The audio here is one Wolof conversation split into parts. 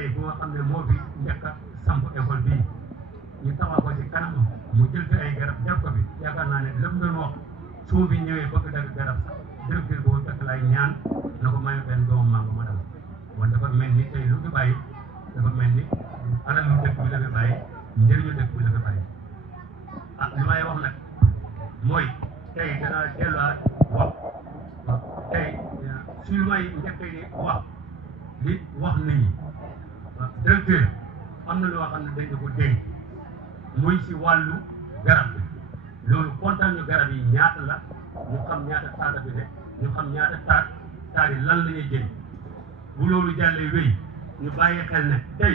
tey bu nga xam ne moo fi njëkk a samp école bii ñu taxaw ko ci kanamam mu jël fi ay garab def ko fi yaakaar naa ne lépp doon wax suuf bi ñëwee bëgg dagg garab sax directeur boobu fekk lay ñaan na ko may benn doomu mango ma dal bon dafa mel ni tey lu fi bàyyi dafa mel ni alal lu dëkk bi la fi bàyyi njëriñu dëkk bi la fi bàyyi ah li may wax nag mooy tey dana delluwaat wax tey suñu may njëkk di wax nit ñi directeur am na loo xam ne dañ ko dénk muy si wàllu garab bi loolu kontaan ñu garab yi ñaata la ñu xam ñaata taata bi ne ñu xam ñaata taat yi lan la ñuy jënd bu loolu jàllee wéy ñu bàyyi xel ne tey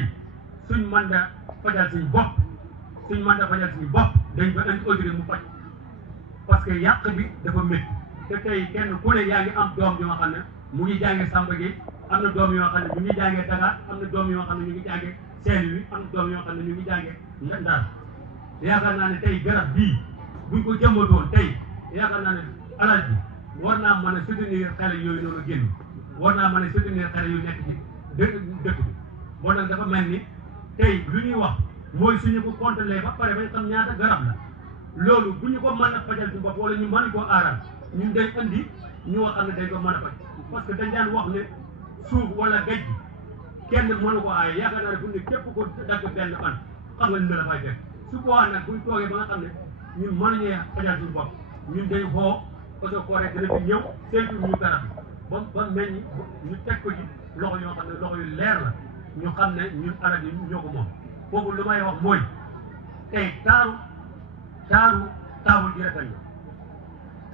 suñ mën da fajal suñ bopp dañ ko indi audrey mu faj parce que yàq bi dafa métti te tey kenn ku ne yaa ngi am doom yoo xam ne mu ngi jàngee Samba Gueye am na doom yoo xam ne ñu ngi jàngee Dakar am na doom yoo xam ne ñu ngi jàngee Saint-Louis am na doom yoo xam ne ñu ngi jàngee Ndar yaakaar naa ne tey garab bii buñ ko jëmbatoon tey yaakaar naa ne alal bi war naa mën a soutenir xale yooyu noonu génn war naa mën a soutenir xale yu nekk ci dëkk bi bon nag dafa mel ni tey lu ñuy wax mooy suñu ko contrôlé ba pare bañ xam ñaata garab la loolu bu ñu ko mën a fajal ci bopp wala ñu mën koo aaral ñun day andi ñu wax xam ne dañ ko mën a faj parce que dañ daan wax ne suuf wala géej gi kenn mënu ko aaye yaakaar naa ne bu ne képp ko dagg benn fan xam nga ni la fay fekk su boobaa nag buñ toogee ba nga xam ne ñun mënuñee fajal suñu bopp ñun day xoo oto forêt dana fi ñëw saytu ñu garab bi ba meññ ñu teg ko ci loxo yoo xam ne loxo yu leer la ñu xam ne ñun alal yi ñoo ko moom foofu lu may wax mooy tey taabul ji rafet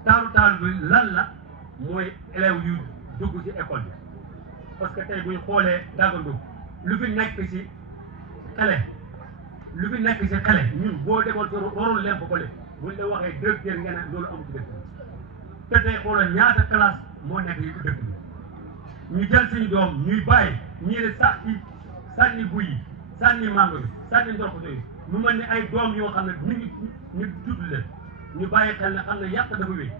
na taabul bi lan la mooy élèves yu dugg ci école bi parce que tey buñ xoolee daggandu lu fi nekk ci xale ñun boo demoon ci warul lemp ko le buñ la waxee directeur nga ne loolu amul ci dëkk te tey xoolal ñaata classe moo nekk yi dëkk bi ñu jël suñu doom ñuy bàyyi ñii ne sax ci sànni guy yi sànni mango yi sànni ndox yooyu mu mel ni ay doom yoo xam ne ñu tudd leen ñu bàyyi xel ne xam ne yàq dafa wéy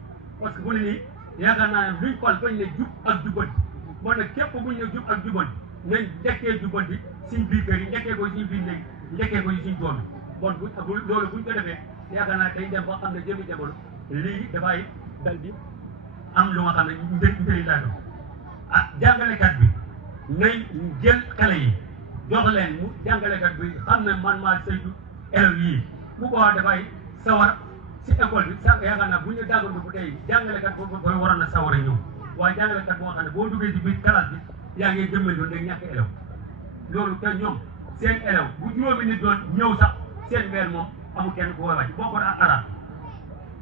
parce que bu ne nii yaakaar naa ne luñ xool bañ ne jub ak jubbanti moo ne képp buñ ne jub ak jubbanti nañ njëkkee jubbanti suñ biir kër yi njëkkee ko suñ biir léegi njëkkee ko suñ doom yi bon bu loolu buñ ko defee yaakaar naa day dem ba xam ne jëmi jamono lii dafay dal di am lu nga xam ne njëriñ laa doon ah jàngalekat bi nañ jël xale yi jox leen mu jàngalekat bi xam ne man maa saytu élèves yii bu boobaa dafay sawar si école bi sax yaakaar naa bu ñu dàggoon bu tey jàngalekat boobu koy waroon na sawar a ñëw waaye jàngalekat boo xam ne boo duggee ci biir classe bi yaa ngi jëmmandoon day ñàkk élève loolu te ñoom seen élève bu juróomi nit doon ñëw sax seen weer moom amul kenn ku koy wàcc boo ko ak arab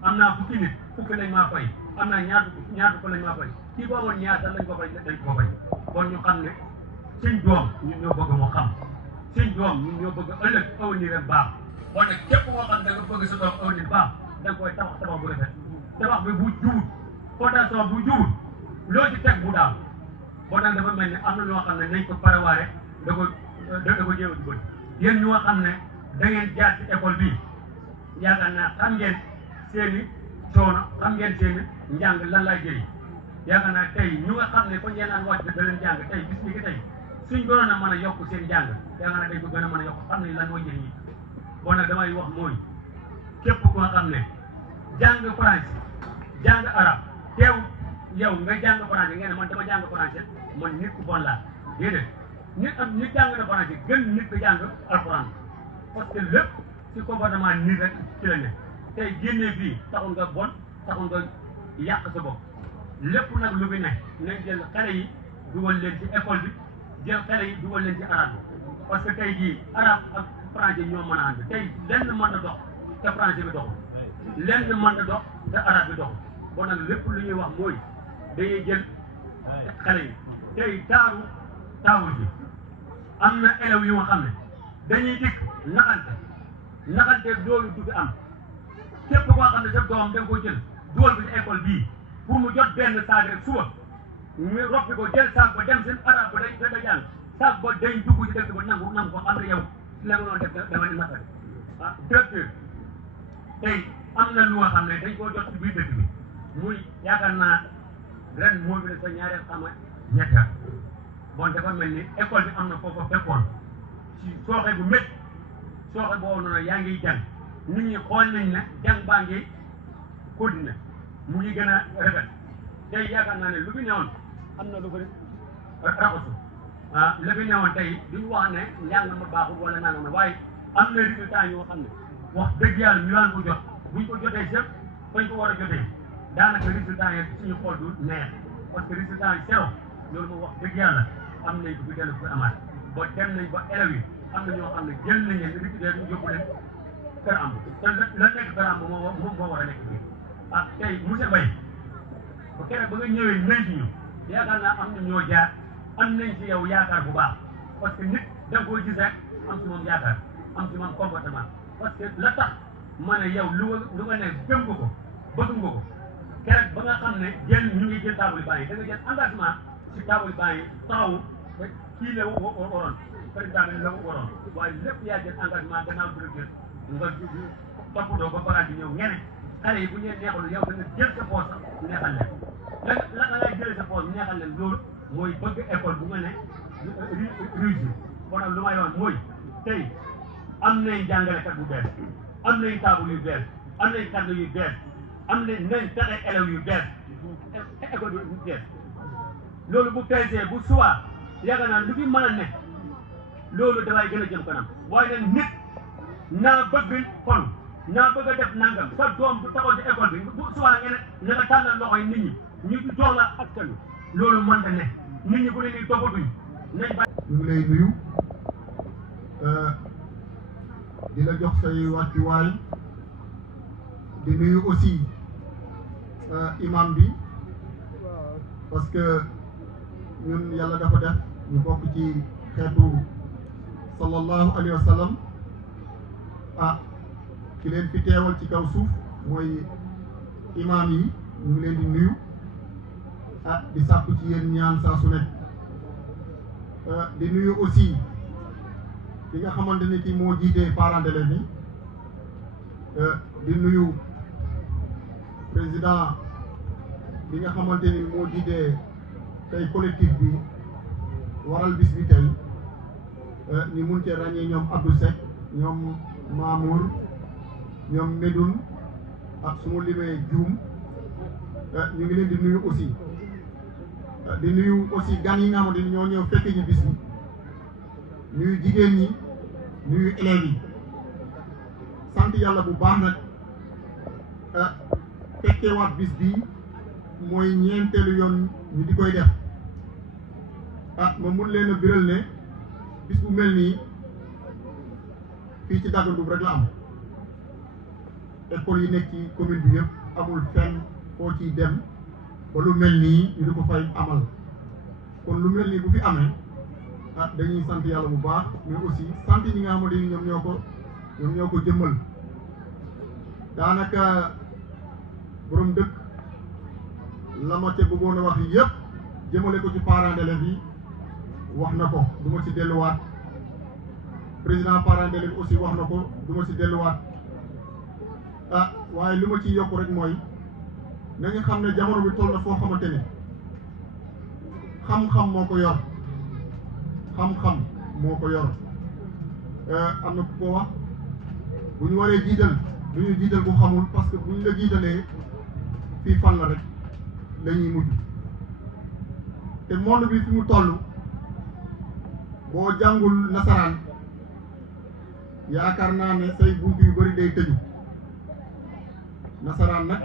am naa fukki nit fukki lañ maa fay am naa ñaar fukki lañ maa fay kii boo amoon ñaar sax lañ ko fay dañ ko fay kon ñu xam ne suñ doom ñun ñoo bëgg moo xam suñ doom ñun ñoo bëgg ëllëg avenir am baax kon nag képp koo xam ne da nga bëgg sa doom avenir baax da nga koy tabax bu rafet tabax bi bu juut fondation bu juut loo ci teg bu daal boo tax dafa mel ni am na loo xam ne nañ ko préparé da ko jéem a jubal yéen ñu nga xam ne da ngeen jaar ci école bii yaakaar naa xam ngeen seen i coono xam ngeen seen i njàng lan laay jëriñ yaakaar naa tey ñu nga xam ne ko ngeen naan wàcc da leen jàng tey bis ni ki tey suñ gënoon a mën a yokk seen jàng yaakaar naa dañ ko gën a mën a yokk xam ne lan mooy njëriñ yi bon nag damay wax mooy képp ko nga xam ne jàng français jàng arabe teew yow nga jàng français ngeen ne man dama jàng français man nit ku bon laa déedéet nit jàng na français gën nit ko jàng alxuraan parce que lépp ci comportement nit rek ci la ne tey génnee fii taxul nga bon taxul nga yàq sa bopp lépp nag lu fi ne nañ jël xale yi dugal leen ci école bi jël xale yi dugal leen ci arabe bi parce que tey jii arabe ak français ñoo mën a ànd tey lenn mën na dox te français bi doxul lenn mën na dox te arabe bi doxul bon nag lépp lu ñuy wax mooy dañuy jël xale yi tey taawul bi am na élèves yu nga xam ne dañuy dikk naxante loolu du fi am képp koo xam ne sa doom da nga ko jël dugal ko ci école bii pour mu jot benn saag rek suba ñu roppi ko jël saag ba dem seen arabe ba day jàng saag ba day dugg ci dëkk ba nangu ko xam ne yow la nga doon def dama ni naqari ah directeur tey am na lu nga xam ne dañ koo jot ci biir dëkk bi muy yaakaar naa ren moo bi ne sa ñaareel xama ñetta bon dafa mel ni école bi am na foofu fekkoon ci sooxe bu métti sooxe boobu noonu yaa ngi jàng nit ñi xool nañ ne jàng baa ngi continuer mu ngi gën a rafet tey yaakaar naa ne lu fi newoon am na lu bëri raxasu lu fi newoon tey duñu wax ne njàng ma baaxul wala nangam na waaye am na résultat yoo xam ne wax dëgg yàlla ñu laan ko jot buñ ko jotee sëpp fañ ko war a jotee daanaka résultat yi suñu xool du neex parce que résultat yi zéro loolu moom wax dëgg yàlla am nañ ko fi dellu fi amaat ba dem nañ ba élèves yi am na ñoo xam ne jël nañ leen récupéré ñu yóbbu leen kër am te la nekk kër am moo war a nekk fii tey monsieur Mbaye ba keroog ba nga ñëwee nañ ci ñu yaakaar naa am na ñoo jaar am nañ ci yow yaakaar bu baax parce que nit da nga koy gis rek am ci moom yaakaar am ci moom comportement parce que la tax ma ne yow lu nga ne gëm nga ko bëgg nga ko keroog ba nga xam ne ñu ngi jël table banc yi da nga jël engagement ci table banc yi taxawu kii la waroon président bi la waroon waaye lépp yaa jël engagement gannaaw directeur nga toppatoo ba bagage bi ñëw ñeneen xale yi bu ñu leen neexul yow da nga jël sa poche neexal leen la ngay jëlee sa poche neexal leen loolu mooy bëgg école bu nga ne réussir kon nag lu may wax mooy tey am nañ jàngalekat bu bees am nañ table yu bees am nañ kàddu yu bees am nañ fexe élèves yu bees école bi bees loolu bu feesee bu suwaa yaakaar naa lu fi mën a nekk loolu dafay gën a jëm kanam waaye nag nit naa bëgg xol naa bëgg a def nangam sa doom bu taxaw ci école bi bu suwaa ngeen ne nga tàllal loxo yi nit ñi ñu jox la askan loolu mën na ne nit ñi bu leen di toppatuñ nañ ba ñu ngi lay nuyu di la jox say wàccuwaay di nuyu aussi imam bi parce que ñun yàlla dafa def ñu bokk ci xeetu sallallahu alayhi wa sallam ki leen fi teewal ci kaw suuf mooy imam yi ñu ngi leen di nuyu di sàkku ci yéen ñaan saa su nekk di nuyu aussi ki nga xamante ni ki moo jiite parents d'élèves bi di nuyu président bi nga xamante ni moo jiite tey collectif bi waral bis bi tey ñu mun cee ràññee ñoom Abdou Seck ñoom Mamour ñoom Medoune ak su ma limee Dioum ñu ngi leen di nuyu aussi di nuyu aussi gan yi nga xamante ni ñoo ñëw fekk ñu bis bi nuyu jigéen ñi nuyu élèves yi sant yàlla bu baax nag fekkeewaat bis bi mooy ñeenteelu yoon ñu di koy def ma mun leen a biral ne bis bu mel nii fii ci Dagandoup rek la am école yi nekk ci commune bi yëpp amul fenn foo ciy dem ba lu mel nii ñu di ko fay amal kon lu mel nii bu fi amee dañuy sant yàlla bu baax mais aussi sant ñi nga xamante ni ñoom ñoo ko jëmmal daanaka borom dëkk la ma ca bëggoon a wax yëpp jëmale ko ci parents d'élèves yi wax na ko du ma ci delluwaat président parents d'élèves aussi wax na ko du ma ci delluwaat waaye li ma ciy yokk rek mooy na nga xam ne jamono bi toll na foo xamante ne xam-xam moo ko yor xam-xam moo ko yor am na ku ko wax bu ñu waree jiital du ñu jiital ku xamul parce que bu ñu la jiitalee fii fan la rek la ñuy mujj te monde bi fi mu toll boo jàngul nasaraan yaakaar naa ne say bunt yu bari day tëju nasaraan nag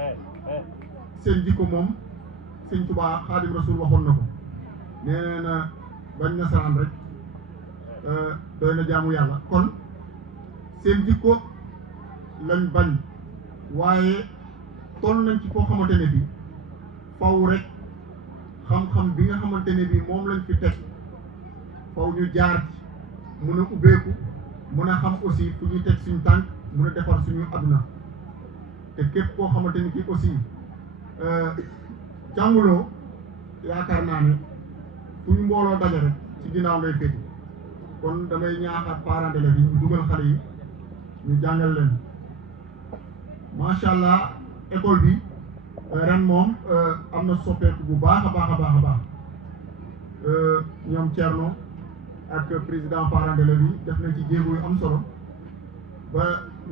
seen jikko moom Sëñ Tuubaa Xaadim Rasuul waxoon na ko nee na bañ nasaraan rek doy na jaamu yàlla kon seen jikko lañ bañ waaye toll nañ ci foo xamante ne bi faw rek xam-xam bi nga xamante ne bi moom lañ fi teg faw ñu jaar ci mun a ubbeeku mun a xam aussi fu ñuy teg suñu tànk mun a defar suñu adduna te képp koo xamante ni kii aussi jànguloo yaakaar naa ne fu ñu mbooloo daje rek ci ginnaaw ngay féeti kon damay ñaaxaat parents d'élèves yi ñu dugal xale yi ñu jàngal leen macha allah école bi ren moom am na soppeeku bu baax a baax a baax a baax ñoom Thierno ak président parent d'élèves yi def nañ ci jéego yu am solo ba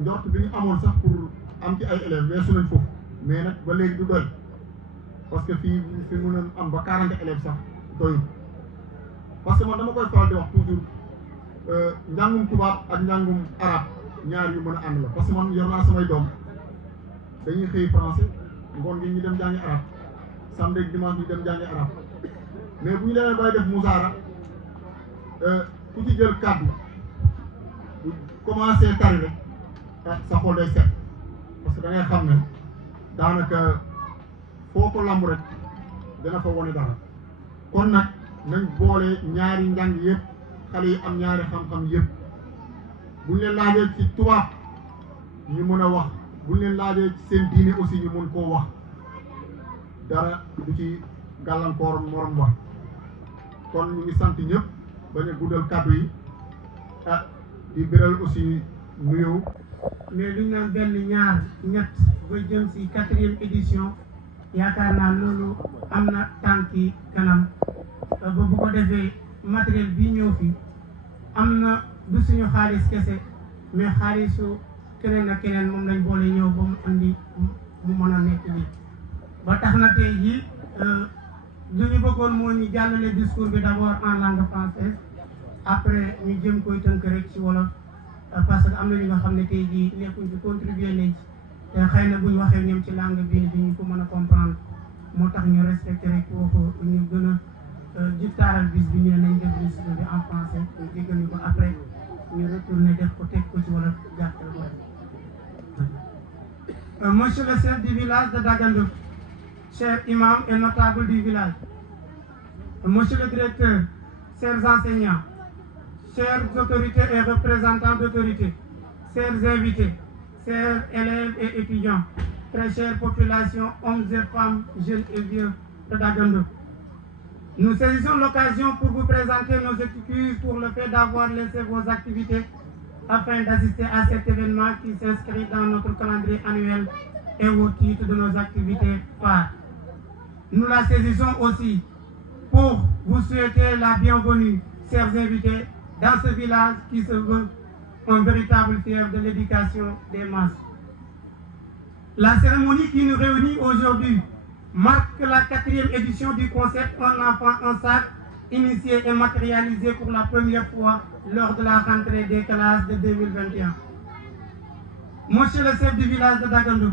njort bi ñu amoon sax pour am ci ay élèves weesu nañ foofu mais nag ba léegi du doy parce que fii fi mën a am ba 40 élèves sax doyul parce que man dama koy faral di wax toujours njàngum tubaab ak njàngum arabe ñaar yu mën a ànd la parce que man yor naa samay doom dañuy xëy français ngoon gi ñu dem jàngi arabe samedi ak dimanche ñu dem jàngi arabe mais bu ñu demee bay def musaara ku ci jël kàddu bu commencé tari rek sa xol day set parce que da ngay xam ne daanaka foo ko lamb rek dana fa wone dara kon nag nañ boole ñaari njàng yëpp xale yi am ñaari xam-xam yëpp buñ leen laajee ci tubaab ñu mën a wax buñ leen laajee ci seen diine aussi ñu mën koo wax dara du ci gàllankoor morom wax kon ñu ngi sant ñëpp bañ a guddal kàddu yi di biral aussi nuyoo. mais lu ñu naan benn ñaar ñett ba jëm si 4e édition yaakaar naa loolu am na tànki kanam ba bu ko defee matériel bi ñëw fi am na du suñu xaalis kese mais xaalisu keneen ak keneen moom lañ boole ñëw ba mu andi mu mën a nekk lii ba tax na tey jii lu ñu bëggoon moo ñu jàllale discours bi d'abord en langue française après ñu jëm koy tënk rek ci wolof parce que am na ñu nga xam ne tey jii nekkuñ ci contribuer nañ ci te xëy na bu ñu waxee ñoom ci langue bi ñu ko mën a comprendre moo tax ñu respecté rek foofu ñu gën a jittaaral bis bi ñu ne nañ def discours bi en français ñu jéggal ñu ko après ñu retourné def ko teg ko ci wolof gàttal ko. Monsieur le chef du village de Dagandouf, cher imam et notable du village, monsieur le directeur, chers enseignants, chères autorités et représentants d'autorités, chers invités, chers élèves et étudiants, très chère population, hommes et femmes, jeunes et vieux de Dagandouf. Nous saisissons l'occasion pour vous présenter nos excuses pour le fait d'avoir laissé vos activités afin d'assister à cet événement qui s'inscrit dans notre calendrier annuel et au titre de nos activités phares. Nous la saisissons aussi pour vous souhaiter la bienvenue, chers invités, dans ce village qui se veut un véritable fief de l'éducation des masses. La cérémonie qui nous réunit aujourd'hui marque la 4e édition du concept Un enfant, un sac, initié et matérialisé pour la première fois lors de la rentrée des classes de 2021. Monsieur le chef du village de Dagandouf,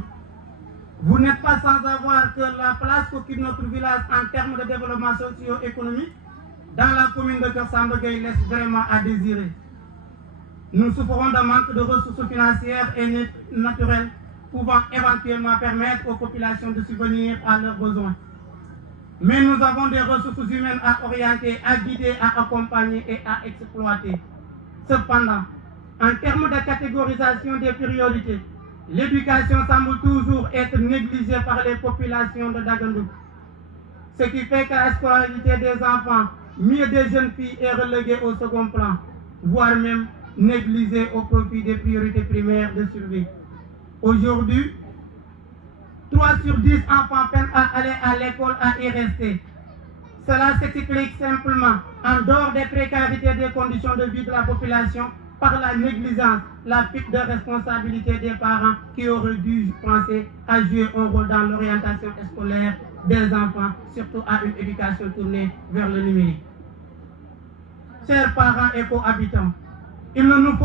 vous n'êtes pas sans savoir que la place qu'occupe notre village en termes de développement socio-économique dans la commune de Kersambagay laisse vraiment à désirer. Nous souffrons d'un manque de ressources financières et naturelles pouvant éventuellement permettre aux populations de subvenir à leurs besoins. Mais nous avons des ressources humaines à orienter, à guider, à accompagner et à exploiter. Cependant, en termes de catégorisation des priorités, l'éducation semble toujours être négligée par les populations de Dagandouf. Ce qui fait que la scolarité des enfants, mieux des jeunes filles, est reléguée au second plan, voire même négligée au profit des priorités primaires de survie. Aujourd'hui, 3 sur 10 enfants peinent à aller à l'école, à y rester. Cela s'explique simplement, en dehors des précarités des conditions de vie de la population, par la négligence, la fuite de responsabilité des parents qui auraient dû penser à jouer un rôle dans l'orientation scolaire des enfants, surtout à une éducation tournée vers le numérique. Chers parents et cohabitants, il ne nous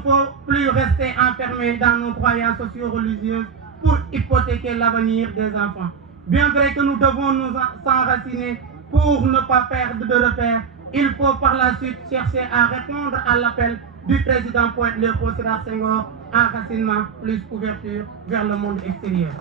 faut plus rester enfermés dans nos croyances socio-religieuses pour hypothéquer l'avenir des enfants. Bien vrai que nous devons nous enraciner pour ne pas perdre de repères, il faut par la suite chercher à répondre à l'appel du président poète Léopold Sédar Senghor, enracinement plus ouverture vers le monde extérieur.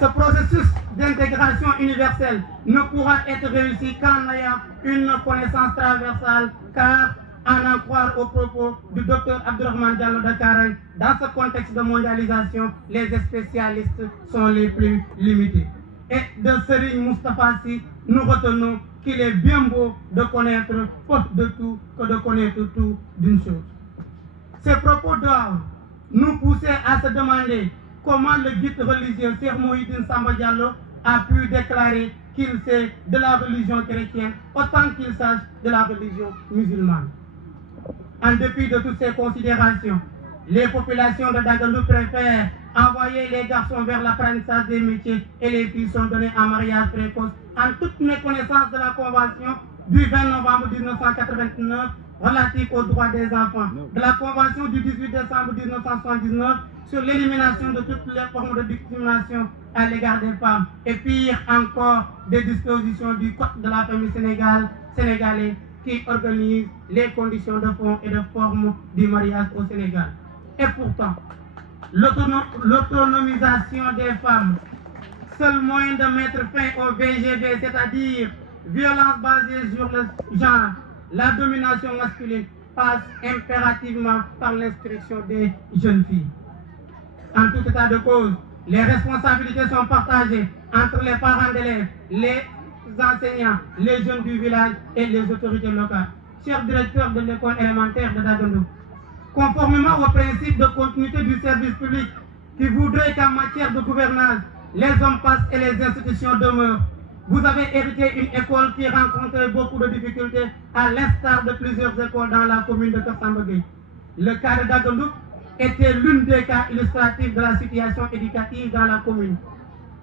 Ce processus d'intégration universelle ne pourra être réussi qu'en ayant une connaissance transversale, car en en croire aux propos du docteur Abdourahmane Diallo de Karagne, dans ce contexte de mondialisation, les spécialistes sont les plus limités. Et de Serigne Moustapha Sy, nous retenons qu'il est bien beau de connaître faute de tout que de connaître tout d'une chose. Ces propos doivent nous pousser à se demander comment le guide religieux Cheikh Mouhidine Samba Diallo a pu déclarer qu'il sait de la religion chrétienne autant qu'il sache de la religion musulmane. En dépit de toutes ces considérations, les populations de Dagandou préfèrent envoyer les garçons vers l'apprentissage des métiers et les filles sont données en mariage précoce en toute méconnaissance de la Convention du 20 novembre 1989 relative aux droits des enfants, de la Convention du 18 décembre 1979 sur l'élimination de toutes les formes de discrimination à l'égard des femmes, et pire encore des dispositions du Code de la famille sénégalais qui organise les conditions de fond et de forme du mariage au Sénégal. Et pourtant, l'autonomisation des femmes, seul moyen de mettre fin au VGB, c'est-à-dire violence basée sur le genre, la domination masculine, passe impérativement par l'instruction des jeunes filles. En tout état de cause, les responsabilités sont partagées entre les parents d'élèves, les enseignants, les jeunes du village et les autorités locales. Cher directeur de l'école élémentaire de Dagandou, conformément au principe de continuité du service public qui voudrait qu'en matière de gouvernance, les hommes passent et les institutions demeurent, vous avez hérité une école qui rencontrait beaucoup de difficultés à l'instar de plusieurs écoles dans la commune de Kassambagui. Le cas de Dagandou était l'une des cas illustratifs de la situation éducative dans la commune.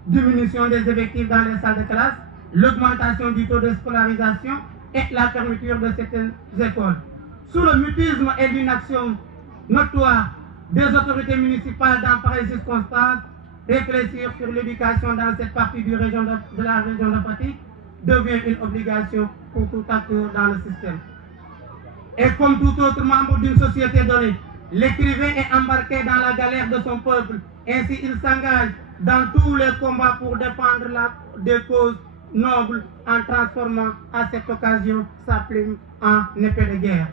Diminution des effectifs dans les salles de classe, l'augmentation du taux de scolarisation et la fermeture de certaines écoles. Sous le mutisme et l'inaction notoire des autorités municipales dans pareilles circonstances, réfléchir sur l'éducation dans cette partie de la région de Fatick devient une obligation pour tout acteur dans le système. Et comme tout autre membre d'une société donnée, l'écrivain est embarqué dans la galère de son peuple. Ainsi, il s'engage dans tous les combats pour défendre des causes nobles en transformant à cette occasion sa plume en épée de guerre.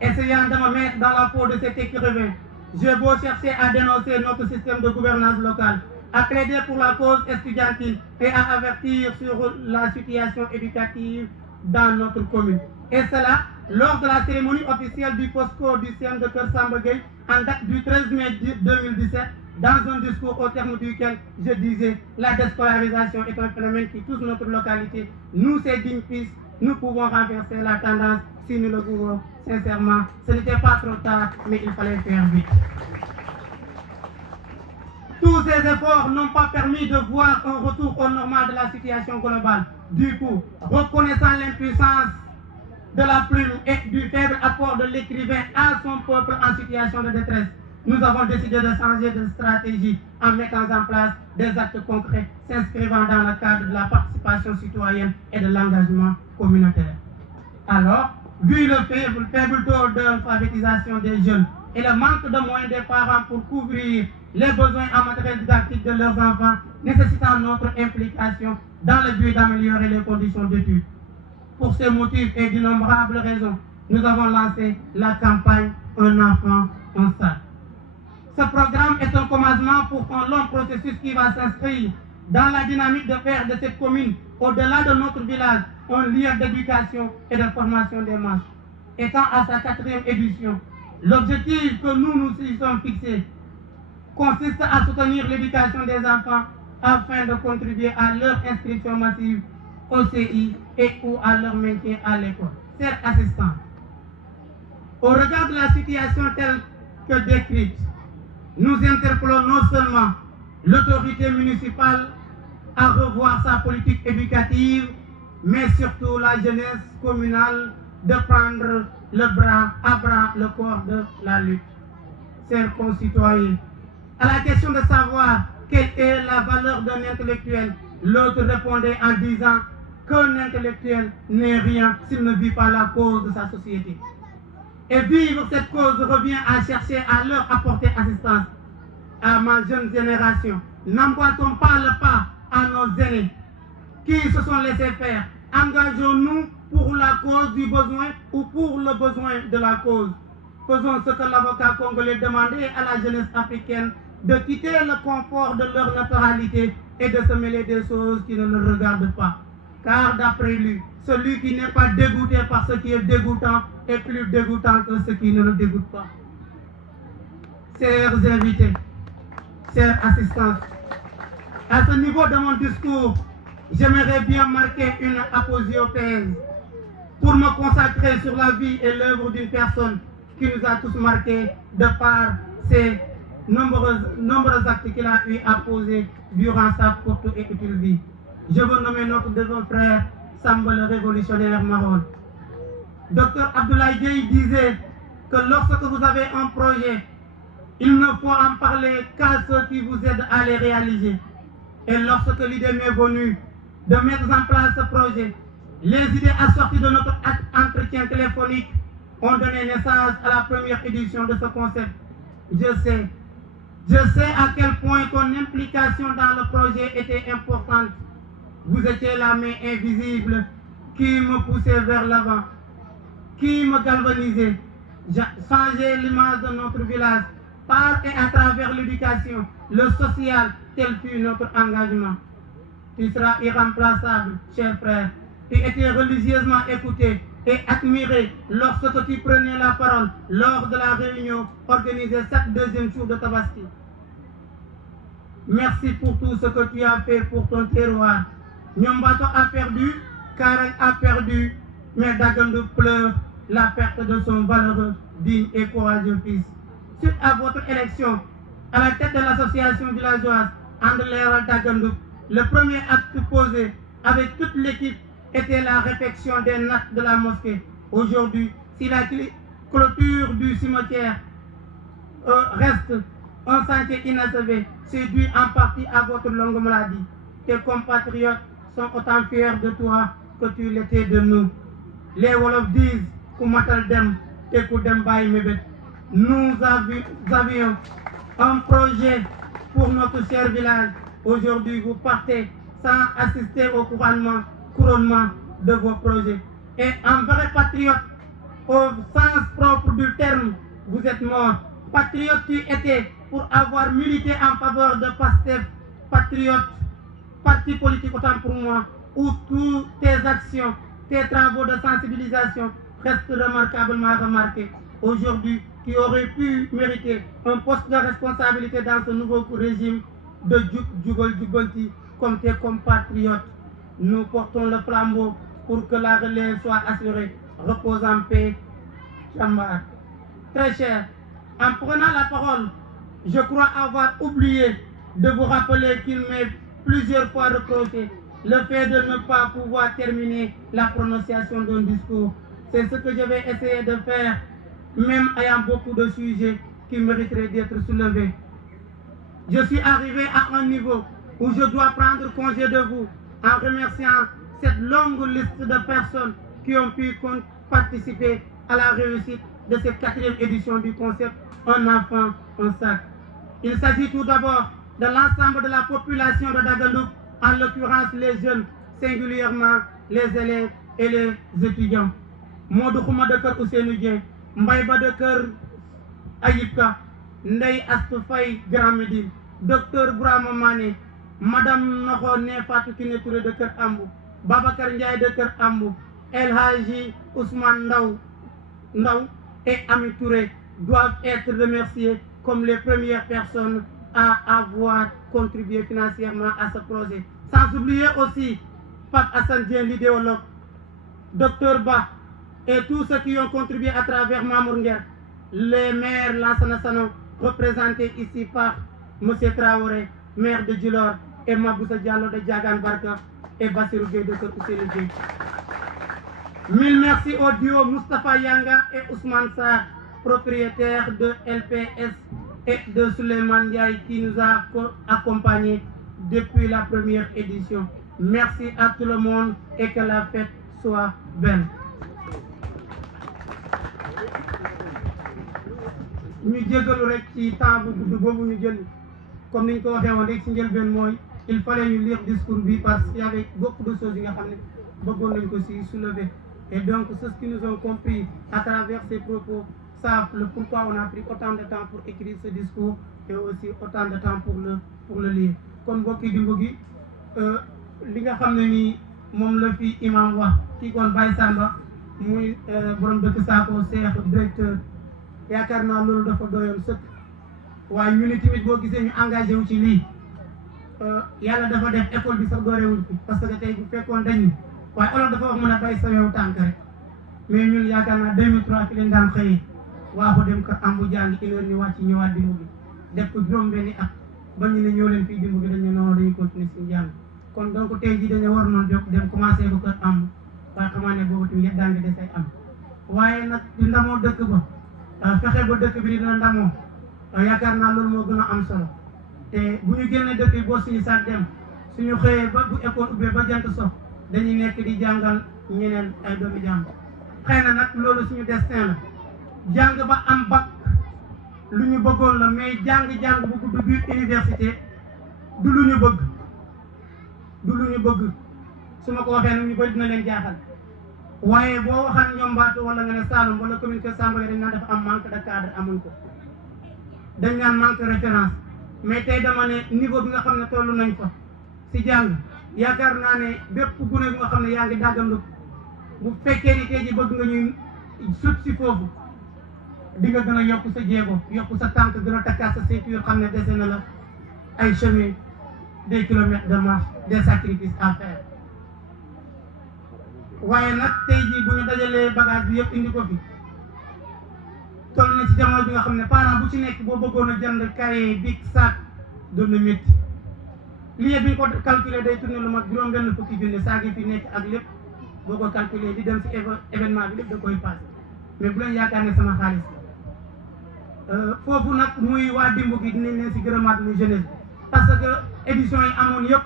Essayant de me mettre dans la peau de cet écrivain, j'ai beau chercher à dénoncer notre système de gouvernance locale, à plaider pour la cause estudiantine et à avertir sur la situation éducative dans notre commune. Et cela, lors de la cérémonie officielle du POSCO du CM de Kassambagui, en date du 13 mai 2017, dans un discours au terme duquel je disais la déscolarisation est un phénomène qui touche notre localité. Nous, ces dignes fils, nous pouvons renverser la tendance si nous le voulons. Sincèrement, ce n'était pas trop tard, mais il fallait faire vite. Tous ces efforts n'ont pas permis de voir un retour au normal de la situation globale. Du coup, reconnaissant l'impuissance de la plume et du faible apport de l'écrivain à son peuple en situation de détresse, nous avons décidé de changer de stratégie en mettant en place des actes concrets s'inscrivant dans le cadre de la participation citoyenne et de l'engagement communautaire. Alors, vu le faible taux d'alphabétisation des jeunes et le manque de moyens des parents pour couvrir les besoins en matériel didactique de leurs enfants, nécessitant notre implication dans le but d'améliorer les conditions d'études. Pour ces motifs et d'innombrables raisons, nous avons lancé la campagne Un enfant, un sac. Ce programme est un commencement pour un long processus qui va s'inscrire dans la dynamique de faire de cette commune, au-delà de notre village, un lieu d'éducation et de formation des masses. Étant à sa 4e édition, l'objectif que nous nous y sommes fixés consiste à soutenir l'éducation des enfants afin de contribuer à leur inscription massive au CI et ou à leur maintien à l'école. Chers assistants, au regard de la situation telle que décrite, nous interpellons non seulement l'autorité municipale à revoir sa politique éducative, mais surtout la jeunesse communale de prendre le bras à bras le corps de la lutte. Chers concitoyens, à la question de savoir quelle est la valeur d'un intellectuel, l'autre répondait en disant qu'un intellectuel n'est rien s'il ne vit pas la cause de sa société. Et vivre cette cause revient à chercher à leur apporter assistance. À ma jeune génération, n'emboîtons pas le pas à nos aînés qui se sont laissés faire. Engageons-nous pour la cause du besoin ou pour le besoin de la cause. Faisons ce que l'avocat congolais demandait à la jeunesse africaine, de quitter le confort de leur naturalité et de se mêler des choses qui ne le regardent pas. Car d'après lui, celui qui n'est pas dégoûté par ce qui est dégoûtant est plus dégoûtant que ce qui ne le dégoûte pas. Chers invités, chers assistants, à ce niveau de mon discours, j'aimerais bien marquer une aposiothèse pour me consacrer sur la vie et l'œuvre d'une personne qui nous a tous marqués de par ses nombreux actes qu'il a eu à poser durant sa courte et utile vie. Je veux nommer notre deuxième frère, Samba le révolutionnaire marron. Dr Abdoulaye Gueye disait que lorsque vous avez un projet, il ne faut en parler qu'à ceux qui vous aident à les réaliser. Et lorsque l'idée m'est venue de mettre en place ce projet, les idées assorties de notre entretien téléphonique ont donné naissance à la première édition de ce concept. Je sais à quel point ton implication dans le projet était importante. Vous étiez la main invisible qui me poussait vers l'avant, qui me galvanisait. Changer l'image de notre village par et à travers l'éducation, le social, tel fut notre engagement. Tu seras irremplaçable, cher frère. Tu étais religieusement écouté et admiré lorsque tu prenais la parole lors de la réunion organisée chaque deuxième jour de Tabaski. Merci pour tout ce que tu as fait pour ton terroir. Nyombato a perdu, Karang a perdu, mais Dagandou pleure la perte de son valeureux, digne et courageux fils. Suite à votre élection à la tête de l'association villageoise Andeleral Dagandou, le premier acte posé avec toute l'équipe était la réfection des nattes de la mosquée. Aujourd'hui, si la clôture du cimetière reste un sentier inachevé, c'est dû en partie à votre longue maladie. Tes compatriotes sont autant fiers de toi que tu l'étais de nous. Les Wolofs disent Koumatal Dem et Koudem Baye Mebet. Nous avions un projet pour notre cher village. Aujourd'hui, vous partez sans assister au couronnement de vos projets. Et un vrai patriote, au sens propre du terme, vous êtes mort. Patriote tu étais pour avoir milité en faveur de PASTEF, patriote, parti politique autant pour moi, où toutes tes actions, tes travaux de sensibilisation restent remarquablement remarqués. Aujourd'hui, tu aurais pu mériter un poste de responsabilité dans ce nouveau régime de Djugol Djubanti comme tes compatriotes. Nous portons le flambeau pour que la relève soit assurée. Repose en paix, Chambar. Très cher, en prenant la parole, je crois avoir oublié de vous rappeler qu'il m'est plusieurs fois reproché le fait de ne pas pouvoir terminer la prononciation d'un discours. C'est ce que je vais essayer de faire, même ayant beaucoup de sujets qui mériteraient d'être soulevés. Je suis arrivé à un niveau où je dois prendre congé de vous en remerciant cette longue liste de personnes qui ont pu participer à la réussite de cette 4e édition du concept Un enfant, un sac. Il s'agit tout d'abord de l'ensemble de la population de Dagandou, en l'occurrence les jeunes, singulièrement les élèves et les étudiants. Modou Khouma de Kër Ousseynou Dieng, Mbaye Ba de Kër Ayibka, Ndeye Astou Faye Grand Médine, Docteur Bourama Mané, Madame Nokho Nefatou Kiné Touré de Kër Ambou, Babacar Ndiaye de Kër Ambou, El Hadji Ousmane Ndaw et Ami Touré doivent être remerciés comme les premières personnes à avoir contribué financièrement à ce projet. Sans oublier aussi Pape Hassan Dien, l'idéologue, Docteur Ba et tous ceux qui ont contribué à travers Mamour Nguer, les maires Lansana Sano, représentés ici par M. Traoré, maire de Djilor, et Maboussa Diallo de Diagan Barka et Bassirou Gueye de Koussélé Gueye. Mille merci au duo Moustapha Yanga et Ousmane Sarr, propriétaire de LPS, et de Souleymane Ndiaye qui nous a accompagnés depuis la première édition. Merci à tout le monde et que la fête soit belle. Nous jégalu rek ci temps bu gudd boobu ñu jël comme niñ ko waxee woon rek ci njëlbeen mooy il fallait ñu lire discours bi parce qu'il y avait beaucoup de choses yi nga xam ne bëggoon nañ ko ci soulever. Et donc ceux qui nous ont compris à travers ces propos savent le pourquoi on a pris autant de temps pour écrire ce discours et aussi autant de temps pour le lire. Kon mbokki dimbu gi li nga xam ne nii moom la fi imam wax kii kon Baye Samba muy borom dëkk Sakho Cheikh directeur yaakaar naa loolu dafa doyoon sëkk waaye ñu ne tamit boo gisee ñu engagé wu ci lii yàlla dafa def école bi sax doorewul fi parce que tey bu fekkoon dañ ni waaye olof dafa wax mën a bay sa yow tànk rek mais ñun yaakaar naa 2003 fi leen daan xëyee waa ko dem kër am bu jàngi une heure ñu wàcc ñëwaat dimbu gi def ko juróom-benni at ba ñu ne ñëw leen fii dimbu gi dañu noonu dañuy continuer suñu jàng kon donc tey jii dañu war noonu jóg dem commencé ba kër am waaye xamaa ne boobu tamit yëpp daa ngi desay am waaye nag di ndamoo dëkk ba fexe ba dëkk bi dina ndamoo yaakaar naa loolu moo gën a am solo te bu ñu génnee dëkk bi boo suñu saat dem suñu xëyee ba bu école ubbee ba jant so dañuy nekk di jàngal ñeneen ay doomi jàng xëy na nag loolu suñu destin la jàng ba am bac lu ñu bëggoon la mais jàng bu gudd biir université du lu ñu bëgg su ma ko waxee nag ñu bëri dina leen jaaxal waaye boo waxaan ñoom Mbaatu wala nga ne Saloum wala commune Kër Samba dañ naan dafa am manque de cadre amuñ ko dañ naan manque référence mais tey dama ne niveau bi nga xam ne toll nañ fa si jàng yaakaar naa ne bépp gune bi nga xam ne yaa ngi dàggandu bu fekkee ni tey ji bëgg nga ñuy sut si foofu di nga gën a yokk sa jéego yokk sa tànk gën a takkaat sa ceinture xam ne dese na la ay chemin des kilomètres de marche des sacrifices à faire waaye nag tey jii bu ñu dajalee bagage bi yëpp indi ko fi toll na ci jamono bi nga xam ne parent bu ci nekk boo bëggoon a jënd cahier bic sac doon na métti lii bi ñu ko calculé day tourné lu mat juróom-benn fukki junne saag yi fi nekk ak lépp boo ko calculé di dem si événement bi lépp da koy passé mais bu leen yaakaar ne sama xaalis la foofu nag muy waa dimbu gi dinañ leen si gërëmaat muy jeunesse bi parce que édition yi amoon yëpp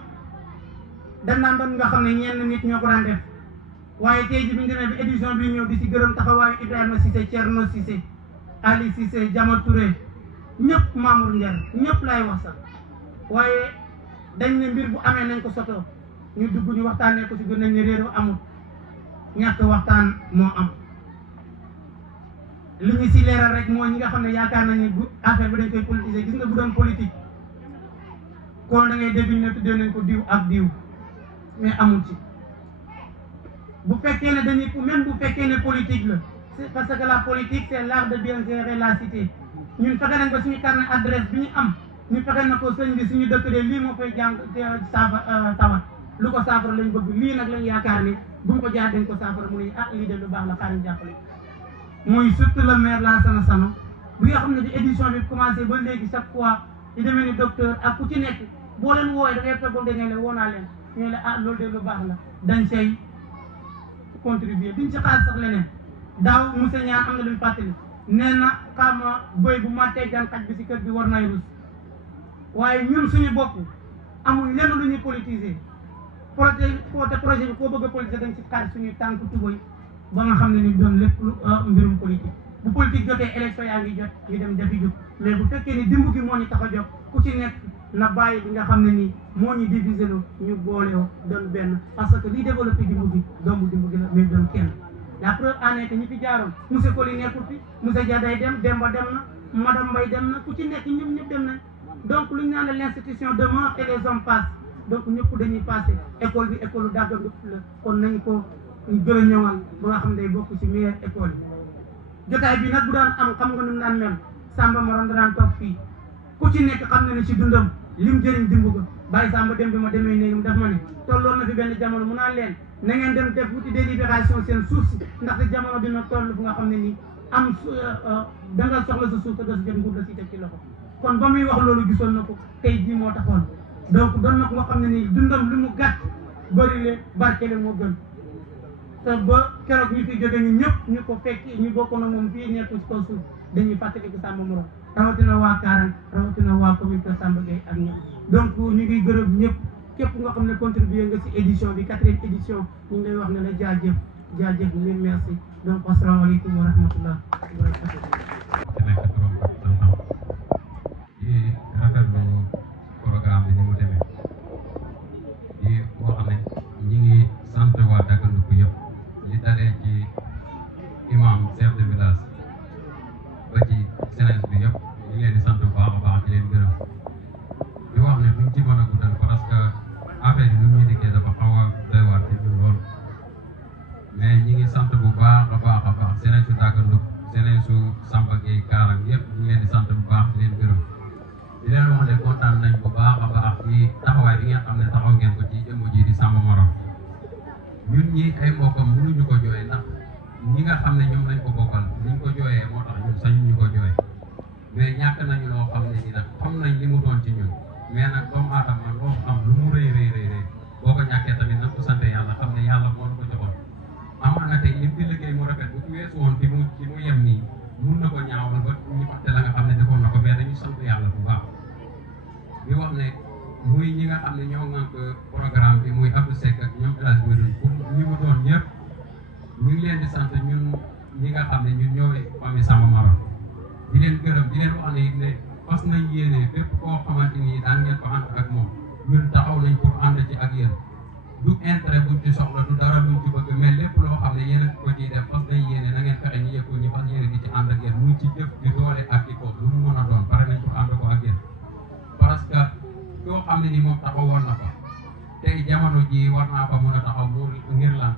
dañ daan doon nga xam ne ñenn nit ñoo ko daan def waaye tey ji bi ñu demee bi édition bi ñëw di si gërëm taxawaayu Ibrahima Cissé Thierno Cissé Ali Cissé Jama Touré ñëpp Mamour Ndiaye ñëpp laay wax sax waaye dañ ne mbir bu amee nañ ko soto ñu dugg ñu waxtaanee ko si gën nañ ne réeroo amul ñàkk waxtaan moo am li ñu si leeral rek mooy ñi nga xam ne yaakaar nañ ne bu affaire bi dañ koy politiser gis nga bu doon politique kon da ngay dégg ñu ne tuddee nañ ko diw ak diw mais amul ci bu fekkee ne dañuy même bu fekkee ne politique la c'est parce que la politique c'est l'art de bien gérer la cité ñun fexe nañ ba suñu carnet adresse bi ñu am ñu fexe na ko sëñ bi suñu dëkk de lii moo fay jàng tawat lu ko saafara lañ bëgg lii nag lañ yaakaar ni buñ ko jaar dañ ko saafara mu ne lii de lu baax la xaaral jàppale muy surtout le maire Lansana Sano bi nga xam ne di édition bi commencé ba léegi chaque fois di demee ni docteur ak ku ci nekk boo leen woowee da ngay toggal da ngay leen woo naa leen ñu ne loolu de lu baax la dañ say contribuer duñ ci xaar sax leneen daaw monsieur Niane am na lu ñu fàttali nee na xama bëy bu màttee gan xaj bi si kër bi war nay rus waaye ñun suñu bopp amul lenn lu ñuy politiser projet bi koo bëgg a politiser dañ ci xaar suñuy tànk tubay ba nga xam ne ni doon lépp mbirum politique bu politique jotee élection yaa ngi jot ñu dem defi jóg mais bu fekkee ni dimbu gi moo ñu tax a jóg ku ci nekk na bàyyi li nga xam ne nii moo ñu diviser lu ñu boolewoo doon benn parce que liy développé dimbu gi doomu dimbu gi la mais doon kenn la preuve en est que ñi fi jaaroon monsieur Coly nekkul fi monsieur Dia day dem Demba dem na madame Mbaye dem na ku ci nekk ñëpp dem nañ donc lu ñu naan l'institution demeure et les hommes passent donc ñëpp dañuy passé école bi école dàggandu la kon nañ ko gën a ñëwal ba nga xam ne day bokk ci meilleure école yi jotaay bi nag bu daan am xam nga nu mu daan mel Samba Maron daan toog fii ku ci nekk xam na ne ci dundam lim jëriñ dimbu ga bàyyi Samba dem bi ma demee néegam daf ma ne tolloon na fi benn jamono mu naan leen na ngeen dem def wuti délibération seen suuf si ndaxte jamono dina toll fu nga xam ne nii am da nga soxla sa suuf te doo si jot nguur la si teg ci loxo kon ba muy wax loolu gisoon na ko tey jii moo taxoon donc doon na ko nga xam ne nii dundam lu mu gàtt bëri le barkele moo gën te ba keroog ñu fi jóge ñu ñëpp ñu ko fekk ñu bokkoon ak moom fii nekk ci kaw suuf dañuy fàttaliku Samba Morom rawatina waa Kaarang rawatina waa commune Kër Samba Gueye ak ñëpp donc ñu ngi gërëm ñëpp képp nga xam ne contribué nga ci édition bi 4e édition ñu ngi lay wax ne la jaajëf leen merci donc asalaamaaleykum wa rahmatullah wa barakatuh di rafetlu programme bi ni mu demee di wax ne ñi ngi sant waa Dagandougou yëpp li dalee ci imam chef de village ba ci sénès bi yëpp ñu ngi leen di sant bu baax a baax di leen gërëm di wax ne duñ ci mën a guddal parce que affaire yi lu ñu dikkee dafa xaw a doy waar ci ñun lool mais ñi ngi sant bu baax a baax sénésu Dagandougou sénésu Samba Gueye Kaarang yëpp ñu ngi leen di sant bu baax di leen gërëm di leen wax ne kontaan nañ bu baax a baax ci taxawaay ñun ñi ay mbokkam mënuñu ko jooy ndax ñi nga xam ne ñoom lañ ko bokkal niñ ko jooyee moo tax ñun sañu ñu ko jooy mais ñàkk nañu loo xam ne ni nag xam nañ li mu doon ci ñun mais nag doomu aadama loo am lu mu rëy boo ko ñàkkee tamit nag ko sant yàlla xam ne yàlla moo la ko joxoon amaana tey lim di liggéey mu rafet bu weesu woon fi mu yem nii mun na ko ñaawal ba ñu fàtte la nga xam ne defoon na ko mais dañu sant yàlla bu baax di wax ne muy ñi nga xam ne ñoo ngank programme bi muy Abdou Seck ak ñoom El Hadj Medoune pour ñi mu doon ñëpp ñu ngi leen di sant ñun ñi nga xam ne ñun ñooy famille Samba Mara di leen gërëm di leen wax ne fas nañ yéene fépp koo xamante ni daan ngeen ko ànd ak moom ñun taxaw nañ pour ànd ci ak yéen du intérêt buñ ci soxla du dara luñ ci bëgg mais lépp loo xam ne yéen a ko ciy def fas nañ yéene na ngeen fexe ñu yëg ko ñu fas yéene di ci ànd ak yéen muy ci jëf di doole ak di ko lu mu mën a doon pare nañ pour ànd ko ak yéen parce que koo xam ne ni moom taxawoon na fa tey jamono ji war naa fa mën a taxaw mu ngir lan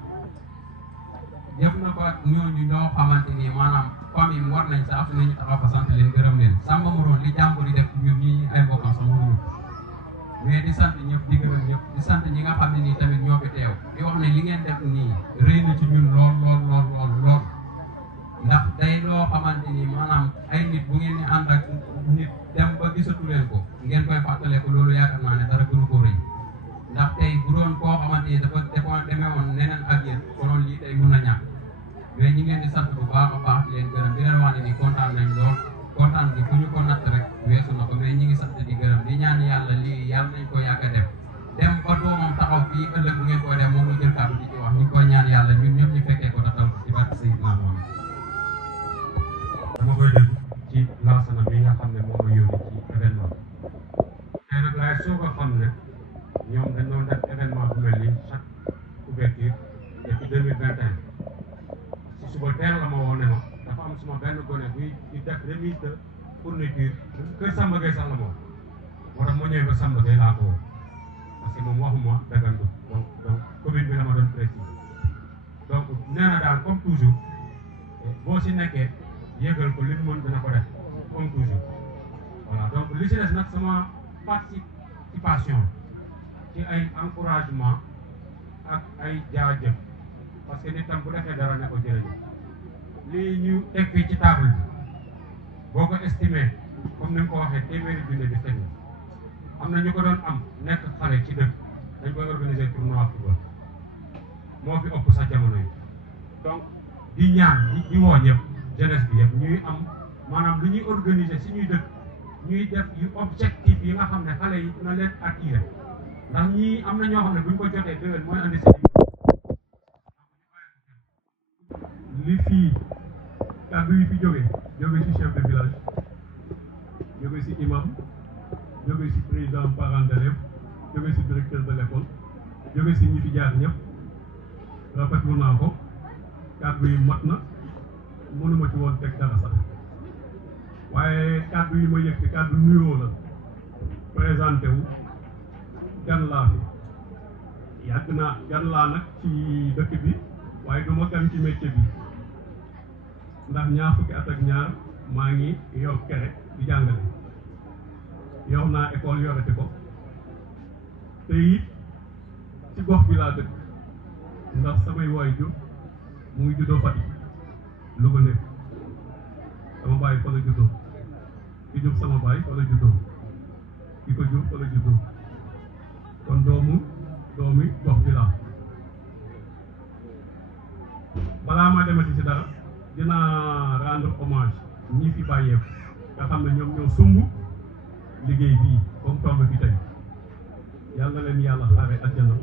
def na fa ñooñu ñoo xamante ni maanaam famille mu war nañ saa su ne ñu taxaw fa sant leen gërëm leen Samba Moroon li jàmbur yi def ñun ñi ay mbokkam sax mënuñu mais di sant ñëpp di gërëm ñëpp di sant ñi nga xam ne nii tamit ñoo fi teew di wax ne li ngeen def nii rëy na ci ñun lool ndax day loo xamante ni maanaam ay nit bu ngeen di ànd ak nit dem ba gisatu leen ko ngeen koy fàttale ko loolu yaakaar naa ne dara gënu ko rëy ndax tey bu doon koo xamante ni dafa demee woon neneen ak yéen konoon lii tey mun na ñàkk mais ñi ngeen di sant bu baax a baax di leen gërëm di leen wax ne ni kontaan nañ lool kontaan bi fu ñu ko natt rek weesu na ko mais ñi ngi sant di gërëm di ñaan yàlla lii yàlla nañ ko yàgg a def dem ba doomam taxaw fii ëllëg bu ngeen koy def moom mu jël kàddu di ci wax ñu ngi koy ñaan yàlla ñun ñëpp ñu fekkee ko taxaw ci barke Seydina Muhammad dama koy dégg ci lancement bi nga xam ne moo ma yónni ci événement tey nag laay soog a xam ne ñoom dañ doon def événement bu mel nii chaque ouverture depuis 2021 si suba teel la ma woo ne ma dafa am suma benn gone buy di def remise de fourniture kër Samba Gueye sax la moom moo tax ma ñëwee ba Samba Gueye laa ko woo parce que moom waxuma dagandu donc commune bi la ma doon préciser donc nee na daal comme toujours boo si nekkee yéegal ko li mu mën dina ko def comme toujours voilà donc li ci des nag sama participation ci ay encouragement ak ay jaajëf parce que nit tam bu defee dara ne ko jërëjëf lii ñu teg fii ci table bi boo ko estimé comme ni nga ko waxee téeméeri junne bi teg am na ñu ko doon am nekk xale ci dëkk dañ koy organiser tournoi football moo fi ëpp sax jamono yi donc di ñaan di woo ñëpp jeunesse bi yëpp ñuy am maanaam lu ñuy organiser si ñuy dëkk ñuy def yu objectif yi nga xam ne xale yi dina leen attiré ndax ñii am na ñoo xam ne buñ ko jotee déwén mooy andi si li fii kàddu yi fi jóge ci chef de village jóge ci imam jóge ci président parent d'élève jóge ci directeur de l'école jóge ci ñi fi jaar ñëpp rafetlu naa ko kàddu yi mat na mënuma ci woon teg dara sax waaye kàddu yi ma yëg ci kàddu nuyoo la présenté wu gan laa fi yàgg naa gan laa nag ci dëkk bi waaye du ma gan ci métier bi ndax ñaar fukki at ak ñaar maa ngi yor kere di jàngale yor naa école yorete ko te it ci gox bi laa dëkk ndax samay waajur mu ngi juddoo Fatick lu ko nekk sama baay fa la juddoo ki jur sama baay fa la juddoo ki ko jur fa la juddoo kon doomi gox bi laa balaa ma demati ci dara dinaa rendre hommage ñi fi bàyyeeku nga xam ne ñoom ñoo sumb liggéey bii comme toll bi tey yàlla na leen yàlla xaare àjjana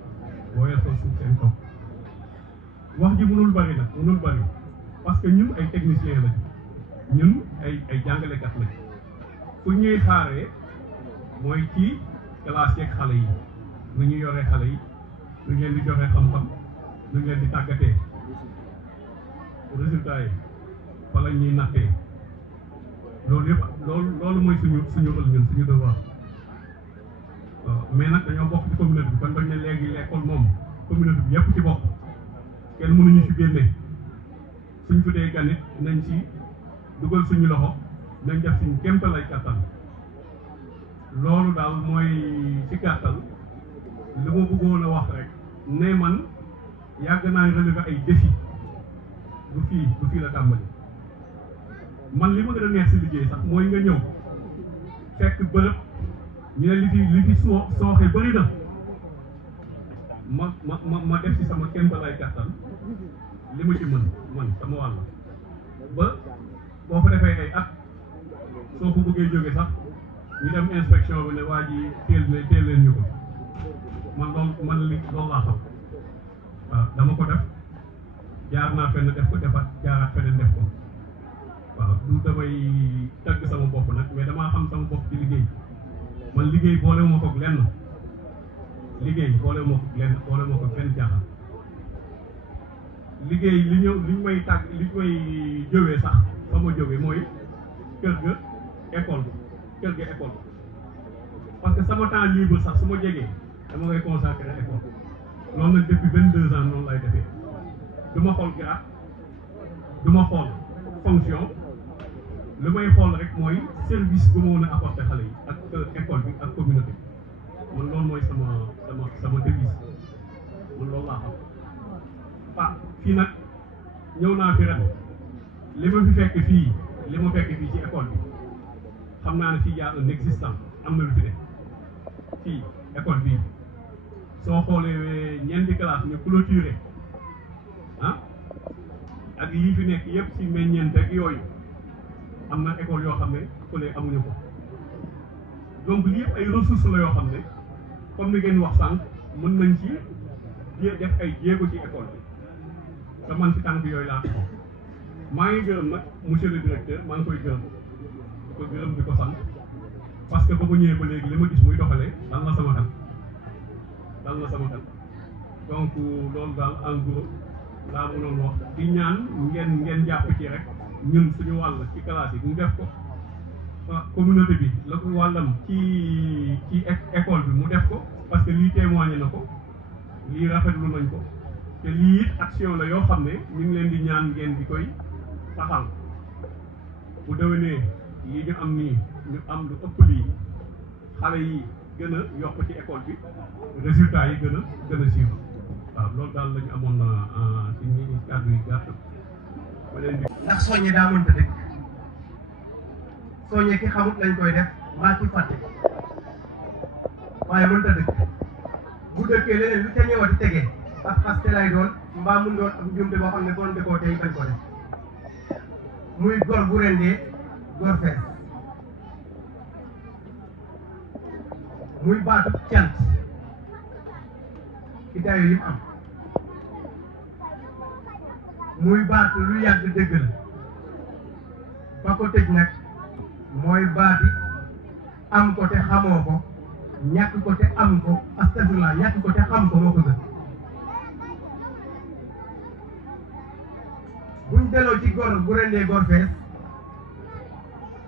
booyal ko suuf seen kaw wax ji mënul bari nag mënul bari parce que ñun ay techniciens lañ ñun ay jàngalekat lañ fu ñuy xaaree mooy ci classe yeeg xale yi nu ñu yoree xale yi nu ngeen di joxe xam-xam nu ngeen di tàggatee résultat yi fa la ñuy nattee loolu yëpp loolu mooy suñu rôle ñun suñu devoir mais nag dañoo bokk ci communauté bi kon bañ ne léegi l'école moom communauté bi yëpp ci bokk kenn mënuñu ci génne suñ fi dee ganit nañ ci dugal suñu loxo nañ def suñu kéemtalaay kattan loolu daal mooy ci gàttal li ma bëggoon a wax rek ne man yàgg naa relever ay défi du fii la tàmbali man li ma gën a neex si liggéey sax mooy nga ñëw fekk bërëb ñu ne li fi sooxe bëri na ma def ci sama kéemtalaay kàttan li ma ci mën man sama wàll ba boo fa defee ay at soo ko bëggee jóge sax ñu dem inspection bi ne waa ji teel leen ñu ko man loolu laa xam waaw dama ko def jaar naa fenn def ko defaat jaaraat feneen def ko waaw du damay tagg sama bopp nag mais damaa xam sama bopp ci liggéey man liggéey boolewuma ko lenn boolewuma ko benn jaaxal liggéey li may jógee sax fa ma jógee mooy kër ga école parce que sama temps libre sax su ma jegee dama koy consacré école loolu nag depuis 22 ans noonu lay defee du ma xool grade du ma xool fonction li may xool rek mooy service bu ma mën a apporter xale yi ak école bi ak communauté bi man loolu mooy sama devise man loolu laa xam fii nag ñëw naa fi ren li ma fekk fii ci école bi xam naa ne fii yaa un existant am na lu fi ne fii école bii soo xoolee ñeenti classe ñu clôturé ak yii fi nekk yëpp ci meññeent ak yooyu am na école yoo xam ne fële amuñu ko donc lii yëpp ay ressources la yoo xam ne comme ni ngeen wax sànq mën nañ ci def ay jéego ci école bi te man ci tànk yooyu laa taxaw maa ngi gërëm nag monsieur le directeur maa ngi koy gërëm di ko sant parce que ba mu ñëwee ba léegi li ma gis muy doxalee dal na sama xel donc loolu daal en gros laa mënoon wax di ñaan ngeen jàpp ci rek ñun suñu wàll ci classe yi ñu def ko communauté bi la ko wàllam ci école bi mu def ko parce que lii témoigné na ko lii rafetlu nañ ko te lii it action la yoo xam ne ñu ngi leen di ñaan ngeen di koy saxal bu déwénee lii ñu am nii ñu am lu ëpp lii xale yi gën a yokk ci école bi résultat yi gën a siiw waaw loolu daal la ñu amoon ci ñi kàddu yi gàtt ndax soññe daa mënta dëkk soññe ki xamut lañ koy def mbaa ci fàtte waaye mënta dëkk bu dëkkee leneen lu ca ñëwati tegee ak xaste lay doon mbaa mun doon am jumte boo xam ne borom dëkkoo tey bañ ko def muy gor bu rendee gor fees muy baatu cant ci dayo yi mu am muy baatu lu yàgg dëgg la ba ko tëj nag mooy baati am ko te xamoo ko ñàkk ko te am ko astafurlah ñàkk ko te xam ko moo ko gën buñ delloo ci gor bu rendee gor fees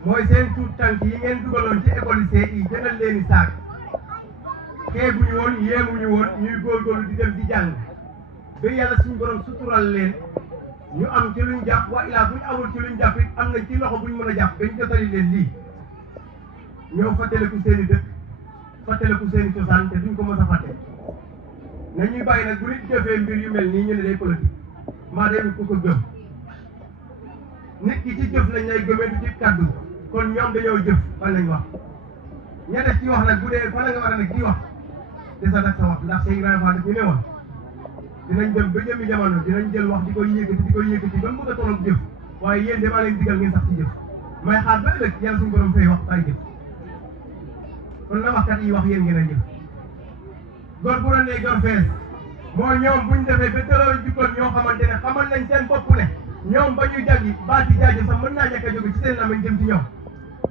mooy seen tuut tànk yi ngeen dugaloon ci école yi jëndal leen i saak xeebuñu woon yéemuñu woon ñuy góorgóorlu di dem di jàng ba yàlla suñu borom sutural leen ñu am ci luñ jàpp wa ilaa buñ amul ci luñ jàpp it am nañ ci loxo buñ mën a jàpp bañ jotali leen lii ñëw fàttaliku seen i dëkk fàttaliku seen i cosaan te duñ ko mës a fàtte nañuy bàyyi nag bu nit jëfee mbir yu mel nii ñu ne day politique maa day ku ko gëm nit ki ci jëf lañ lay gëmee du ci kaddu kon ñoom dañoo jëf fan lañ wax ña def ci wax nag bu dee fan la nga war a nekk di wax desa dak sa wax ndax Cheikh Ibrahima Fall daf ñu ne woon dinañ dem ba jëmmi jamono dinañ jël wax di koy yëkkati ba mu bëgg a tolloog jëf waaye yéen damaa leen digal ngeen sax ci jëf may xaar ba ëllëg yàlla suñu borom fay wax ay jëf kon la waxkat yi wax yéen ngeen a jëf gor bu rendee gor fees moo ñoom buñ defee ba tëral jikkoon ñoo xamante ne xamal nañ seen bopp ne ñoom ba ñuy jàngi baati jaajo sax mën naa ñàkk a jóge ci seen lamañ jëm ci ñoom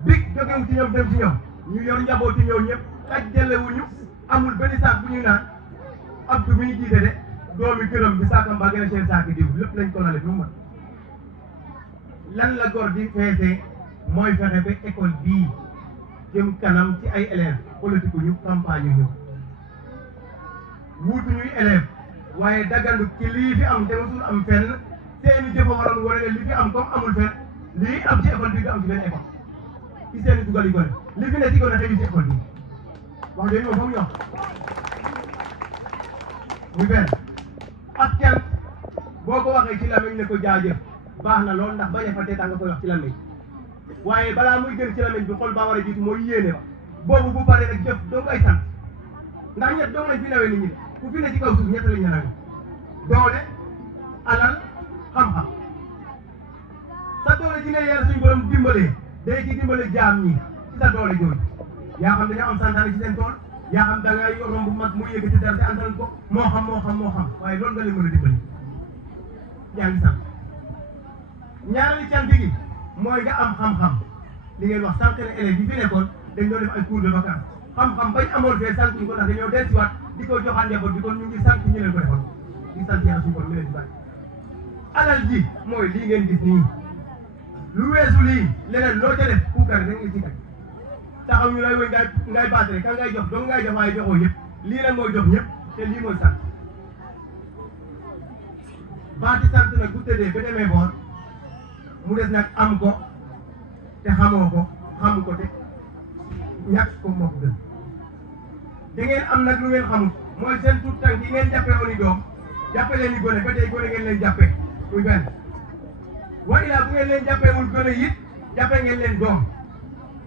big jógewu ci ñoom dem ci ñoom ñu yor njabooti ñëw ñëpp xajjalewuñu amul benn saak bu ñu naan Abdou mi ñu jiite de doomi këram bi saakam baa gën a seen saaki diw lépp lañ ko lale bi mu mat lan la gor di feesee mooy fexe ba école bii jëm kanam ci ay élèves politique ñu campagne ñu wuutu ñuy élèves waaye dagandu ci lii fi am te mosul am fenn seeni jëfa waroon wane ne li fi am comme amul fenn lii am ci école bii du am ci benn école ci seeni dugal yi gone li fi ne ci gone xëy ci école bii wax dëgg moom fa mu yokk muy benn ak cant boo ko waxee ci lamiñ ne ko jaajëf baax na lool ndax bañ a fa teetaa nga koy wax ci lamiñ waaye balaa muy gën ci lamiñ bi xol baa war a jiitu mooy yéene ba boobu bu paree nag jëf doo ngay sant ndax ñett doo lañ fi nawee nit ñi ku fi ne ci kaw suuf ñett lañ ñanawe doole alal xam-xam sa doole ji ne yàlla suñu borom dimbalee day ci dimbale jaam ñi ci sa doole jooju yaa xam dañoo am santaane ci seen tool yaa xam da ngay romb mag muy yëkkati dara te antal ko moo xam waaye loolu nga leen mën a dimbali yaa ngi sant ñaareelu cant gi mooy nga am xam-xam li ngeen wax sànq ne élèves yi fi nekkoon dañ doon def ay cours de vacances xam-xam bañ amoon fee sant ñu ko ndax dañoo dellusiwaat di ko joxaat njaboot bi kon ñu ngi sant ñu leen ko defoon di sant yàlla suñu borom mi leen di bàyyi alal ji mooy lii ngeen gis nii lu weesu lii leneen loo ca def puukare da nga ci teg taxaw ñu lay woy ngay baatare ka ngay jox dong ngay jox waaye joxoo yëpp lii nag mooy jox ñëpp te lii mooy sant baati sant nag bu tëddee ba demee boor mu des nag am ko te xamoo ko xam ko te ñàkk ko moo ko gën da ngeen am nag lu ngeen xamul mooy seen tuut tànk yi ngeen jàppee woon i doom jàppe leen ni gone ba tey gone ngeen leen jàppee muy benn wa ilaa bu ngeen leen jàppeewul gone it jàppee ngeen leen doom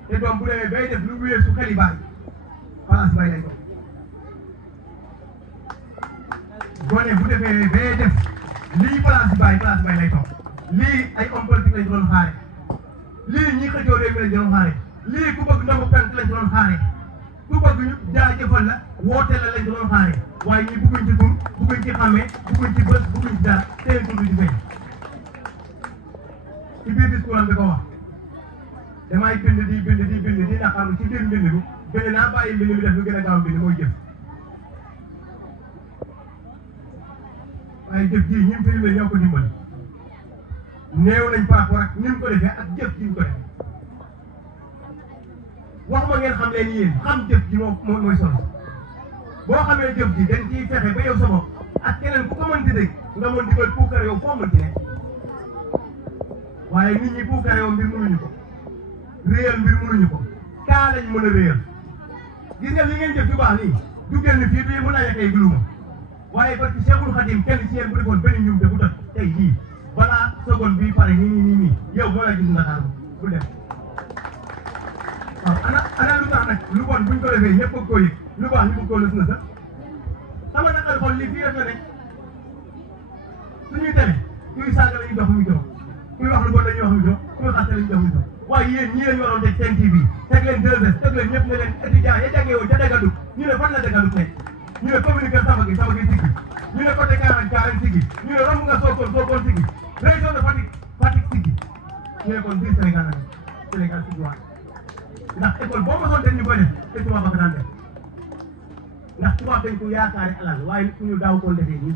te doom bu demee bay def lu weesu xeli baay place bay lay toog gone bu defee bay def lii place bay lay toog lii ay homme politique lañ doon xaare lii ñi xëccoo réew mi lañ doon xaare lii ku bëgg ndomb penk lañ doon xaare ku bëgg ñu jaajëfal la woote la lañ doon xaare waaye ñi bëgguñ ci tur bëgguñ ci xàmmee bëgguñ ci bës bëgguñ ci dara seen tur di feeñ ci biir discours am bi ko wax damay bind di naqarlu ci biir mbind mi bind naa bàyyi mbind mi def lu gën a gaaw mbind mooy jëf waaye jëf jii ñi mu filmé ñoo ko dimbali néew nañ par rapport ak ni mu ko defee ak jëf ji mu ko defee wax ma ngeen xam leen yéen xam jëf ji mooy solo boo xamee jëf ji dañ ciy fexe ba yow sa bopp ak keneen ku ko mën di dégg nga mën di koy puukare yow foo mën ci ne waaye nit ñi puukare yow mbir mënuñu ko réyal mbir mënuñu ko kaa lañ mën a réyal gis nga li ngeen jëf ju baax nii du génn fii bii mën a yekkee guluma waaye parce que Cheikhul Khadim kenn ci yéen bu defoon benn ñum te bu dot tey jii balaa seconde bii pare nii yow moo la gis nga xaar bu def waaw ana lu tax nag lu bon buñ ko defee ñëpp bëgg koo yëg lu baax ñu bëgg koo lës na sax sama naqar xool lii fii rek la ne suñuy tene kuy saaga la ñuy jox muy jox kuy wax lu bon la ñuy wax muy jox kuy xaste la ñuy jox muy jox waaye yéen ñii lañ waroon teg seen TV teg leen 2S teg leen ñëpp ne leen étudiants ya jàngee woon ca Dagandou ñu ne fan la Dagandou nekk ñu ne communiqué Samba Gueye siggi ñu ne côté Karang siggi ñu ne romb nga Sokone siggi région de Fatick siggi ñu ne kon biir Sénégal siggi waat ndax école boo mosoon den ñu koy def te tubaab ba ko daan def ndax tubaab dañ ko yaakaari alal waaye nit ñu daaw koon defee nii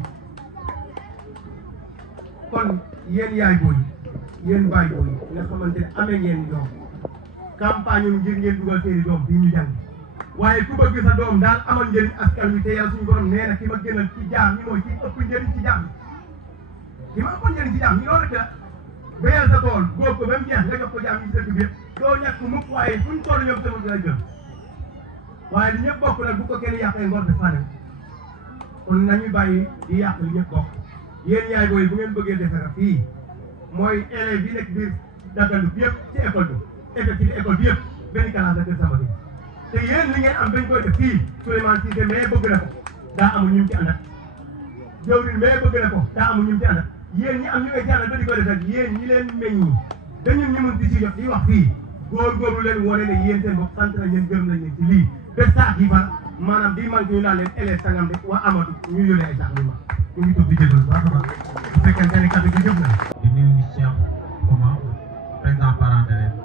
kon yéen yaay booy yéen baay booy nga xamante ne amee ngeen doom campagne ñu ngir ngeen dugal seeni doom fii ñu jàng waaye ku bëgg sa doom daal amal njëriñ askan wi te yàlla suñu borom nee na ki ma gënal ci jaam ñi mooy ki ëpp njëriñ ci jaam ki ma ëpp njëriñ ci jaam ñi loolu rek la béyal sa tool góob ko ba mu jeex nga jox ko jaam ñi ci dëkk bi yëpp doo ñàkk mukk waaye fuñ toll ñoom sama dina jël waaye li ñëpp bokk nag bu ko kenn yàqee ngor de fane kon nañuy bàyyi di yàq li ñëpp bokk yéen yaay booy bu ngeen bëggee defara fii mooy élèves yi nekk biir Dagandou bi yëpp ci école bi effectif école bi yëpp benn classe la kër Samba Gueye te yéen li ngeen am dañ koy def fii Souleymane Cissé mais bëgg na ko daa amul ñu ci àndat jawrin mais bëgg na ko daa amul ñu ci àndat yéen ñi am ñu ngay ci àndat ba di ko def rek yéen ñi leen meññi dañu ñu mën di ci jot di wax fii góorgóorlu leen wane ne yéen seen bopp sant nañ leen gërëm nañ leen ci lii ba saak yi fan maanaam di manque ñu naan leen élève sangam de waa Amadou ñu yónnee ay saak ñu ma ñu ngi toog di jégalu baax a baax bu fekkente ne kàddu gi jëf na di nuyu Cheikh Oumar président parent d'élèves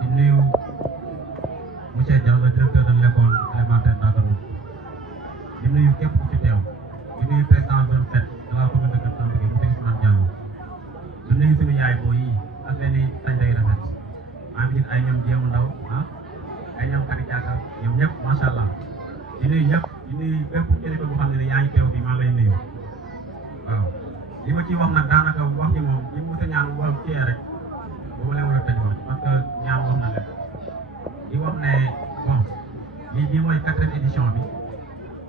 di nuyu monsieur Diaw le directeur de l'école élémentaire Dagandou di nuyu képp ku fi teew di nuyu président zone 7 de la commune de Kër Samba Gueye monsieur Ousmane Diallo di nuyu suñu yaay booy yi ak leen i sañ day rafet maa ngi gis ay ñoom jéemu ndaw ay ñoom Kadi Diatta ñoom ñëpp macha allah di nuyu ñëpp di nuyu bépp kilifa bu xam ne yaa ngi teew fii maa ngi lay nuyu waaw li ma ciy wax nag daanaka wax ji moom li mu mos a ñaan wàllu kii rek boobu lay war a tëj wax parce que ñaan wax na leen di wax ne bon bii mooy 4e édition bi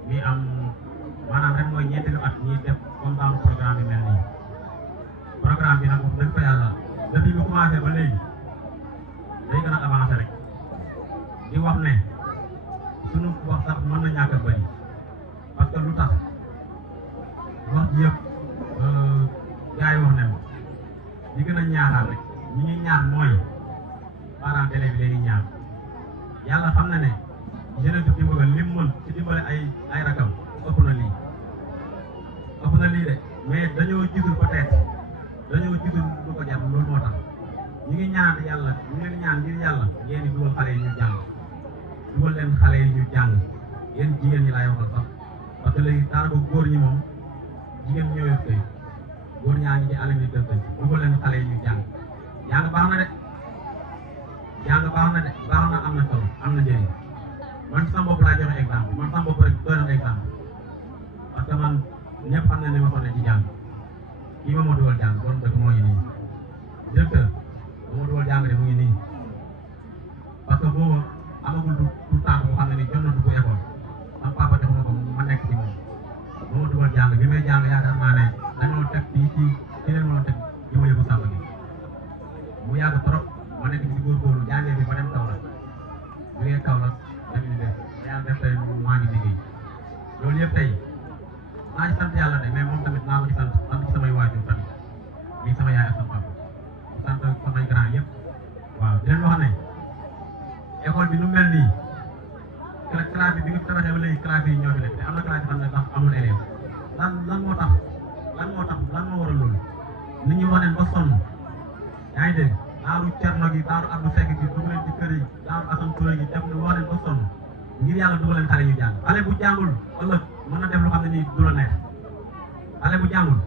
mi am maanaam ren mooy ñeenteelu at ñuy def yëpp gars yi wax ne ma li gën a ñaaxal rek ñi ñuy ñaax mooy parents d'élèves bi dañuy ñaax yàlla xam na ne jeunesse bi dimbali lim mën ci dimbale ay rakam ëpp na lii de mais dañoo gisul peut-être dañoo gisul lu ko jar loolu moo tax ñu ngi ñaan yàlla ñu ngi leen ñaan ngir yàlla ngeen di dugal xale yi ñu jàng dugal leen xale yi ñu jàng yéen jigéen ñi laay waxal sax parce que léegi daanaka góor ñi moom jigéen ñoo yor tey góor ñaa ngi ci àll bi dëkk dugal leen xale yi ñu jàng jàng baax na de baax na am na solo am na njëriñ man sama bopp laa joxe exemple man sama bopp rek doy na exemple parce que man ñëpp xam na ne ma sonne ci jàng kii ma dugal jàng borom dëkk moo ngi nii directeur ma dugal jàng de mu ngi nii parce que boobu amagul tout temps boo xam ne ni jot na dugg école man papa jox ma ko ma nekk ci moom ma dugal jàng bi may jàng yaakaar naa ne dañoo teg ci leen mënoon teg ci ma yóbbu sàmm gi mu yàgg trop ma nekk ci góorgóorlu jàngee bi ba dem Kaolack bu ngeen Kaolack dem ni def yàlla def tey maa ngi liggéey loolu yëpp tey naa ci sant yàlla de mais moom tamit naa ko ci sant ci samay waajur tamit lii sama yaay ak sama papa di sant samay grand yëpp waaw di leen wax ne école bi nu mel nii classe bi nga tabaxee ba léegi classe yi ñoo fi nekk te am na classe xam ne sax amul élève lan moo waral loolu nit ñi wax neen ba sonn yaa ngi dégg daaru Cerno gi daaru Abdou Seck gi dugg leen ci kër yi daaru Assane Touré gi def wax neen ba sonn ngir yàlla dugal leen xale ñu jàng xale bu jàngul ëllëg mën na def lu xam ne nii du la neex xale bu jàngul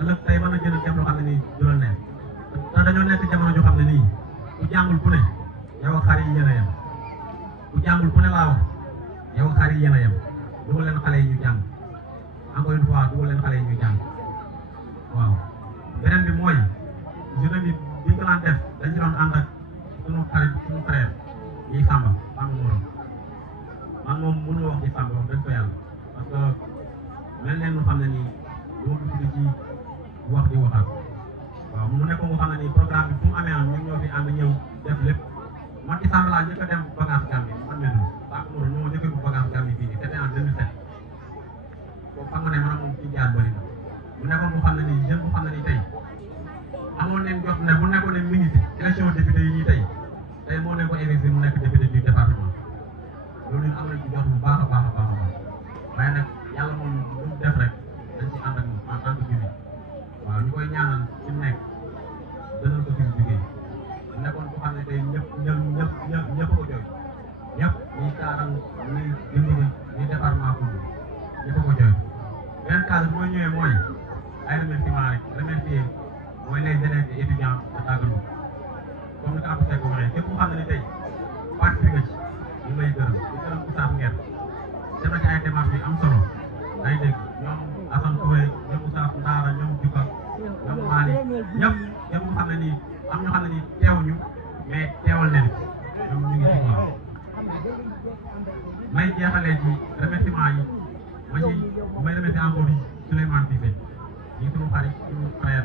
ëllëg tey mën na jënd def lu xam ne nii du la neex te dañoo nekk jamono ju xam ne nii ku jàngul ku ne yow ak xar yi yéen a yem ku jàngul ku ne laa wax yow ak xar yi yéen a yem dugal leen xale yi ñu jàng encore une fois dugal leen xale yi ñu jàng waaw beneen bi mooy jeune bi biñ ko daan def dañ ci doon ànd ak suñu xarit suñu frère yi Samba Morom man moom mënu wax ci Samba wax dëgg ko yàlla parce que mel neen lu xam ne nii doo dugg ci wax di waxal waaw mu nekkoon nga xam ne nii programme bi fu mu amee am ñun ñoo fi ànd ñëw def lépp man ci Samba laa njëkk a dem vacance Gambie man mel noonu Samba Morom ñoo njëkk a dugg vacance Gambie fii nii c'était en 2007 boobu xam nga ne man moom ci jaar bëri na mu nekkoon nga xam ne nii jeune bu xam ne nii tey amoon nañ jot ne bu nekkoon ne ministre élection député yi ñuy tey moo nekkoon investir mu nekk député du département loolu ñun am nañ ci jot bu baax a baax waaye nag yàlla moom lu mu def rek dañ ci ànd ak moom en tant que jullit waaw ñu koy ñaanal ci nekk dënal ko fi mu jógee mu nekkoon ko xam ne tey ñëpp ko jooy ñëpp ñuy Kaarang ñuy Dindiri ñuy département Koungheul ñëpp ko jooy beneen cas bi mooy ñëwee mooy ay remerciement rek remercier mooy les élèves et étudiants de Dagana comme ni ko Abdou Seck waxee képp ku xam ne ni tey participé nga ci ñu ngi lay gërëm di gërëm Oustaz Nguer def na ci ay démarches yu am solo day dégg ñoom Assane Touré ñoom Oustaz Ndaara ñoom Djuka ñoom Mali ñëpp mu xam ne nii am ñoo xam ne nii teewuñu mais teewal leen ñoom ñu ngi ci waaw may jeexalee ci remerciement yi may remercier encore Souleymane Cissé ñi suñu xarit suñu frère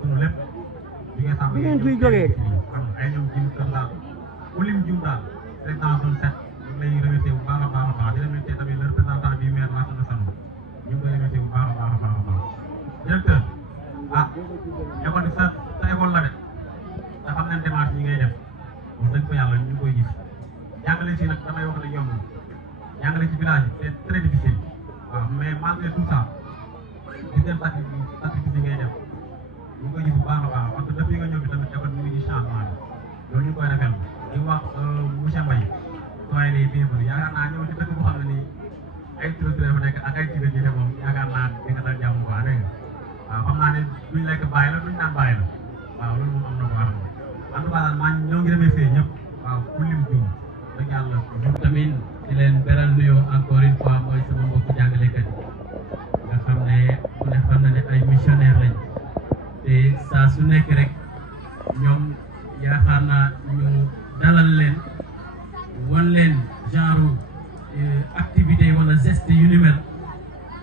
suñu lépp bi nga xam ne fiy jógee xam ay ñoom jim kër daal ku lim jum daal président zone 7 ñu ngi lay remercier bu baax a baax di remercier tamit le représentant du maire Lassana Sall ñu ngi koy remercier bu baax a baax directeur école bi sa école la de te xam nañ démarche yi ngay def wax dëgg fa yàlla ñu ngi koy gis jàngale si nag damay wax ne yomb jàngale ci village bi c'est très difficile waaw mais malgré tout ça gis ngeen sacrifice yi ngay def ñu ngi koy gis bu baax a baax parce que depuis nga ñëw bi tamit école bi mu ngi gis changement bi loolu ñu ngi koy rafetlu di wax monsieur Mbaye sooy les bienvenus yaakaar naa ñëw ci dëkk bu xam ne nii ay turisteurs fa nekk ak ay jigéen ñi moom yaakaar naa di nga dal jàmm bu baax dégg nga waaw xam naa ne duñ lekk bàyyi la duñ naan bàyyi la waaw loolu moom am na ko wax en tout cas daal maa ñoo ngi remercier ñëpp waaw ku lim juum dëgg yàlla tamit di leen beral nuyoo encore une fois mooy sama mbokku jàngalekat yi nga xam ne ku ne xam na ne ay missionnaire lañ te saa su nekk rek ñoom yaakaar naa ñu dalal leen wan leen genre activité wala geste yu ni mel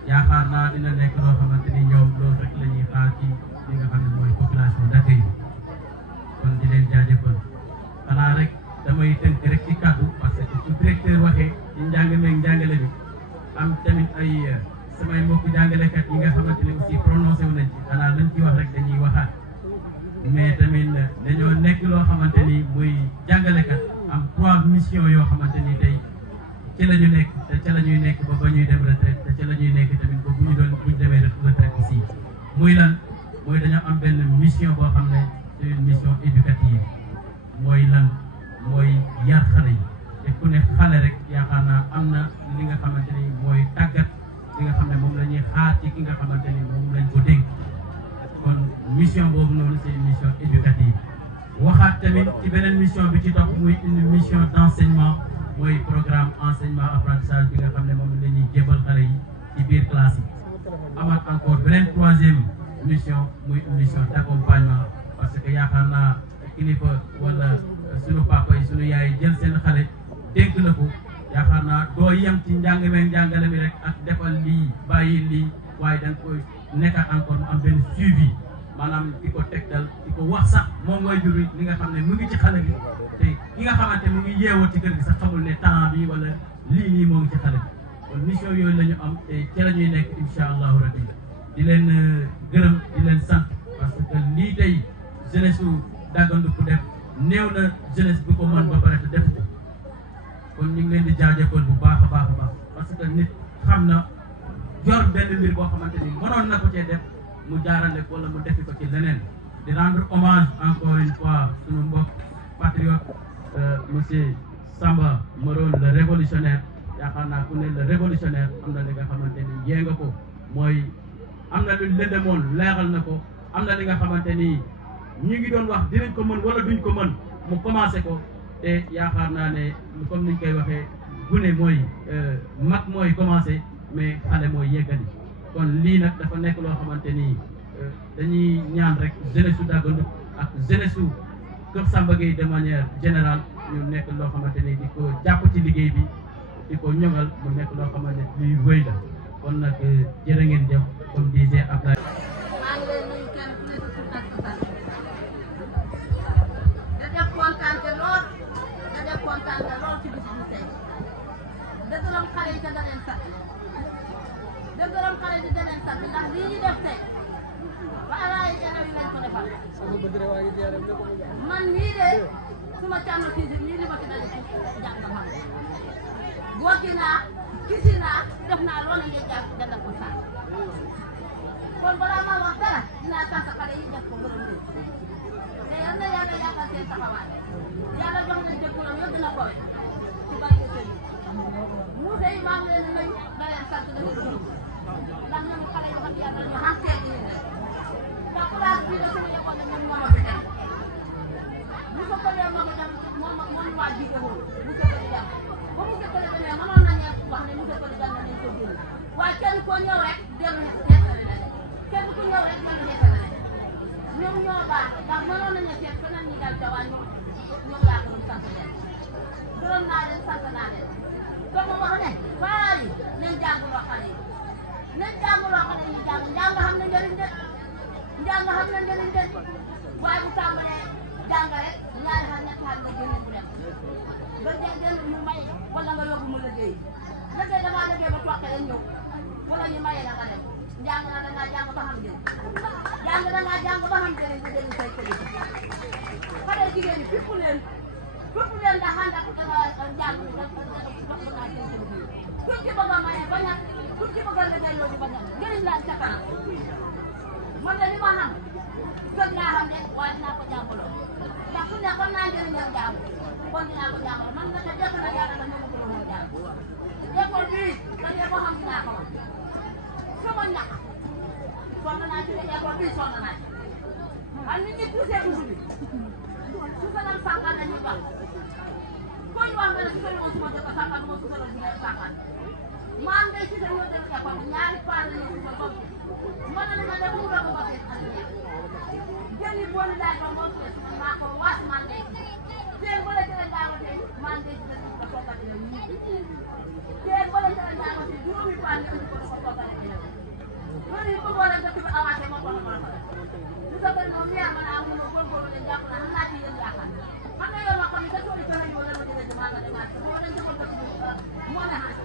yaakaar naa dina nekk loo xamante ni ñoom loolu rek la ñuy xaar ci li nga xam ne mooy population d'accueil bi kon di leen jaajëfal xanaa rek damay tënk rek ci kàddu parce que su directeur waxee ci njàng meeg njàngale bi am tamit ay samay mbokku jàngalekat yi nga xamante ne muy lan mooy dañoo am benn mission boo xam ne c'est une mission éducative mooy lan mooy yar xale yi te ku ne xale rek yaakaar naa am na li nga xamante ni mooy tàggat li nga xam ne moom la ñuy xaar ci ki nga xamante ni moom lañ ko dénk kon mission boobu noonu c'est une mission éducative waxaat tamit ci beneen mission bi ci topp muy une mission d'enseignement mooy programme enseignement apprentissage bi nga xam ne moom la ñuy jébal xale yi ci biir classe yi amaat encore beneen troisième mission muy une mission d'accompagnement parce que yaakaar naa kilifa wala sunu papa yi sunu yaay jël seen xale dénk la ko yaakaar naa doo yem ci njàngale mi rek ak defal lii bàyyi lii waaye da nga koy nekkaat encore mu am benn suivi maanaam di ko tegtal di ko wax sax moom mooy jur li nga xam ne mu ngi ci xale bi te ki nga xamante mu ngi yeewoo ci kër gi sax xamul ne temps bi wala lii nii moo ngi ci xale bi kon mission yooyu la ñu am te ci la ñuy nekk incha allahu rabbi di leen gërëm di leen sant parce que lii tey jeunesse su Dagandougou def néew na jeunesse bi ko mën ba pare te def ko kon ñu ngi leen di jaajëfal bu baax a baax a baax parce que nit xam na yor benn mbir boo xamante ni mënoon na ko cee def mu jaarale wala mu defi ko ci leneen di rendre hommage encore une fois sunu mbokk patriote monsieur Samba Maron le révolutionnaire yaakaar naa ku ne le révolutionnaire am na li nga xamante ni yee nga ko mooy am na lu lëndëmoon leeral na ko am na li nga xamante ni ñi ngi doon wax dinañ ko mën wala duñ ko mën mu commencé ko te yaakaar naa ne comme niñ koy waxee gune mooy mag mooy commencé mais xale mooy yeggali kon lii nag dafa nekk loo xamante ni dañuy ñaan rek jeunesse su Dagandougou ak jeunesse su Kër Samba Gueye de manière générale ñu nekk loo xamante ni di ko jàpp ci liggéey bi di ko ñoŋal mu nekk loo xamante ni luy wéy la kon nag jërë ngeen jëf comme disait Abdoulaye. maa ngi leen nuyu kenn ku nekk tur ak sa sant da def kontaante lool ci bis bi tey da gërëm xale yi te da leen sant da gërëm xale yi da leen sant ndax lii ñu def tey ba alaayi jaraw yi lañ ko defal man mii de suma càmm fii nii li ma ci dale ci jàng xam bokki naa kisi naa def naa loolu ngeen jàng dana ko sant kon balaa maa wax dara dinaa sant xale yi def ko gërëm leen te yal na yàlla yàggal seen taxawaay yàlla jox leen jëkkuram yëpp dina kowe ci barke sëñ mu tey maa ngi leen di nuyu na leen sant na leen gërëm ndax ñoom xale yoo xam ne yàlla ñu xam teel leen rek ndax place bii da sama yëgoon ne ñoom moo ma fi dem bu ko këlee ma ko dem moom waa jiite woon bu ko këlee dem ba mu ko këlee demee mënoon nañu wax ne mu ko këlee dem nañ ko génn waaye kenn koo ñëw rek dellu nettali na kenn ku ñëw rek dellu nettali na ñoom ñoo baax ndax mënoon nañu seet feneen ñi dal ca waa ñoom laa gërëm sant leen gërëm naa leen sant naa leen dama wax ne faa yi nañ jàngloo xale yi nañ jàngloo xale yi jàng xam na njëriñ de njàng xam na njëriñ de waaye bu tàmbalee jàng rek ñaari xar ñetti xar nga génne mu dem nga jël mu may wala nga yóbbu mu liggéey dangaa liggéey ba toqee rek ñëw wala ñu maye la nga dem njàng na dangaa jàng ba xam njëriñ dangaa jàng ba xam njëriñ nga jëriñ say kër xale jigéen ñi fépp leen ndax ànd ak njàng mi daf naa seen kër ku ci bëgg a maye ba ñàkk ku ci bëgg a liggéey loolu ba ñàkk njëriñ laa ca kanam man de li ma xam gën naa xam ne waaye dinaa ko jàngaloo ndax su ne xam naa njëriñam jàng kon dinaa ko jàngaloo man nag jëkk na yàlla na ma ko woon jàng école bii dañee boo xam dinaa ko wax sama ñàkk sonn naa ci ne école bii sonn naa ci man nit ñi poussé toujours bi su sanal sànqal dañuy wax koy wax nga ne su fekkee suma jëkk sànqal moo su sanal jigéen sànqal maa ngay si sa ñoo dem école ñaari paar la ñu sa bopp mën na nga dem mu doon ko seen ak jëni boolu daay ko moo tuddee suma maa ko waas man ngay teen bala jëlee ndaa ko tey man ngay si ko soppati la ñu teen bala jëlee ndaa ko tey juróomi paar la ñu ko soppati la loolu yi bëggoon a dëkk bi avancé moo ko mën a lu sa bëri moom leer ma naa mu ma góorgóorlu leen jàpp na xam naa ci yéen yaakaar xam nga yow ma xam ne sa tool yi pexe yoo la ma jëlee demaa nga demaat ko moo leen defoon ko ci moo ne xaas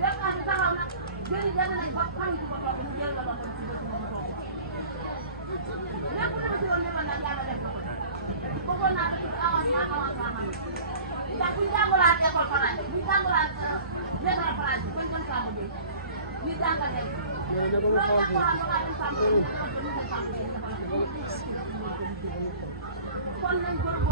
def naa si taxaw nag jëri dem nañ ba xam ci ko toog mu jël la loxo ci bëtt moom toog lépp lu ma si woon defoon nag yàlla def na ko bëggoon naa ko ci avancement xam ndax buñ jàngulaat école français buñ jàngulaat l'école français buñ mën saa mujjee ñu jàngal leen kon nañ góorgóorlu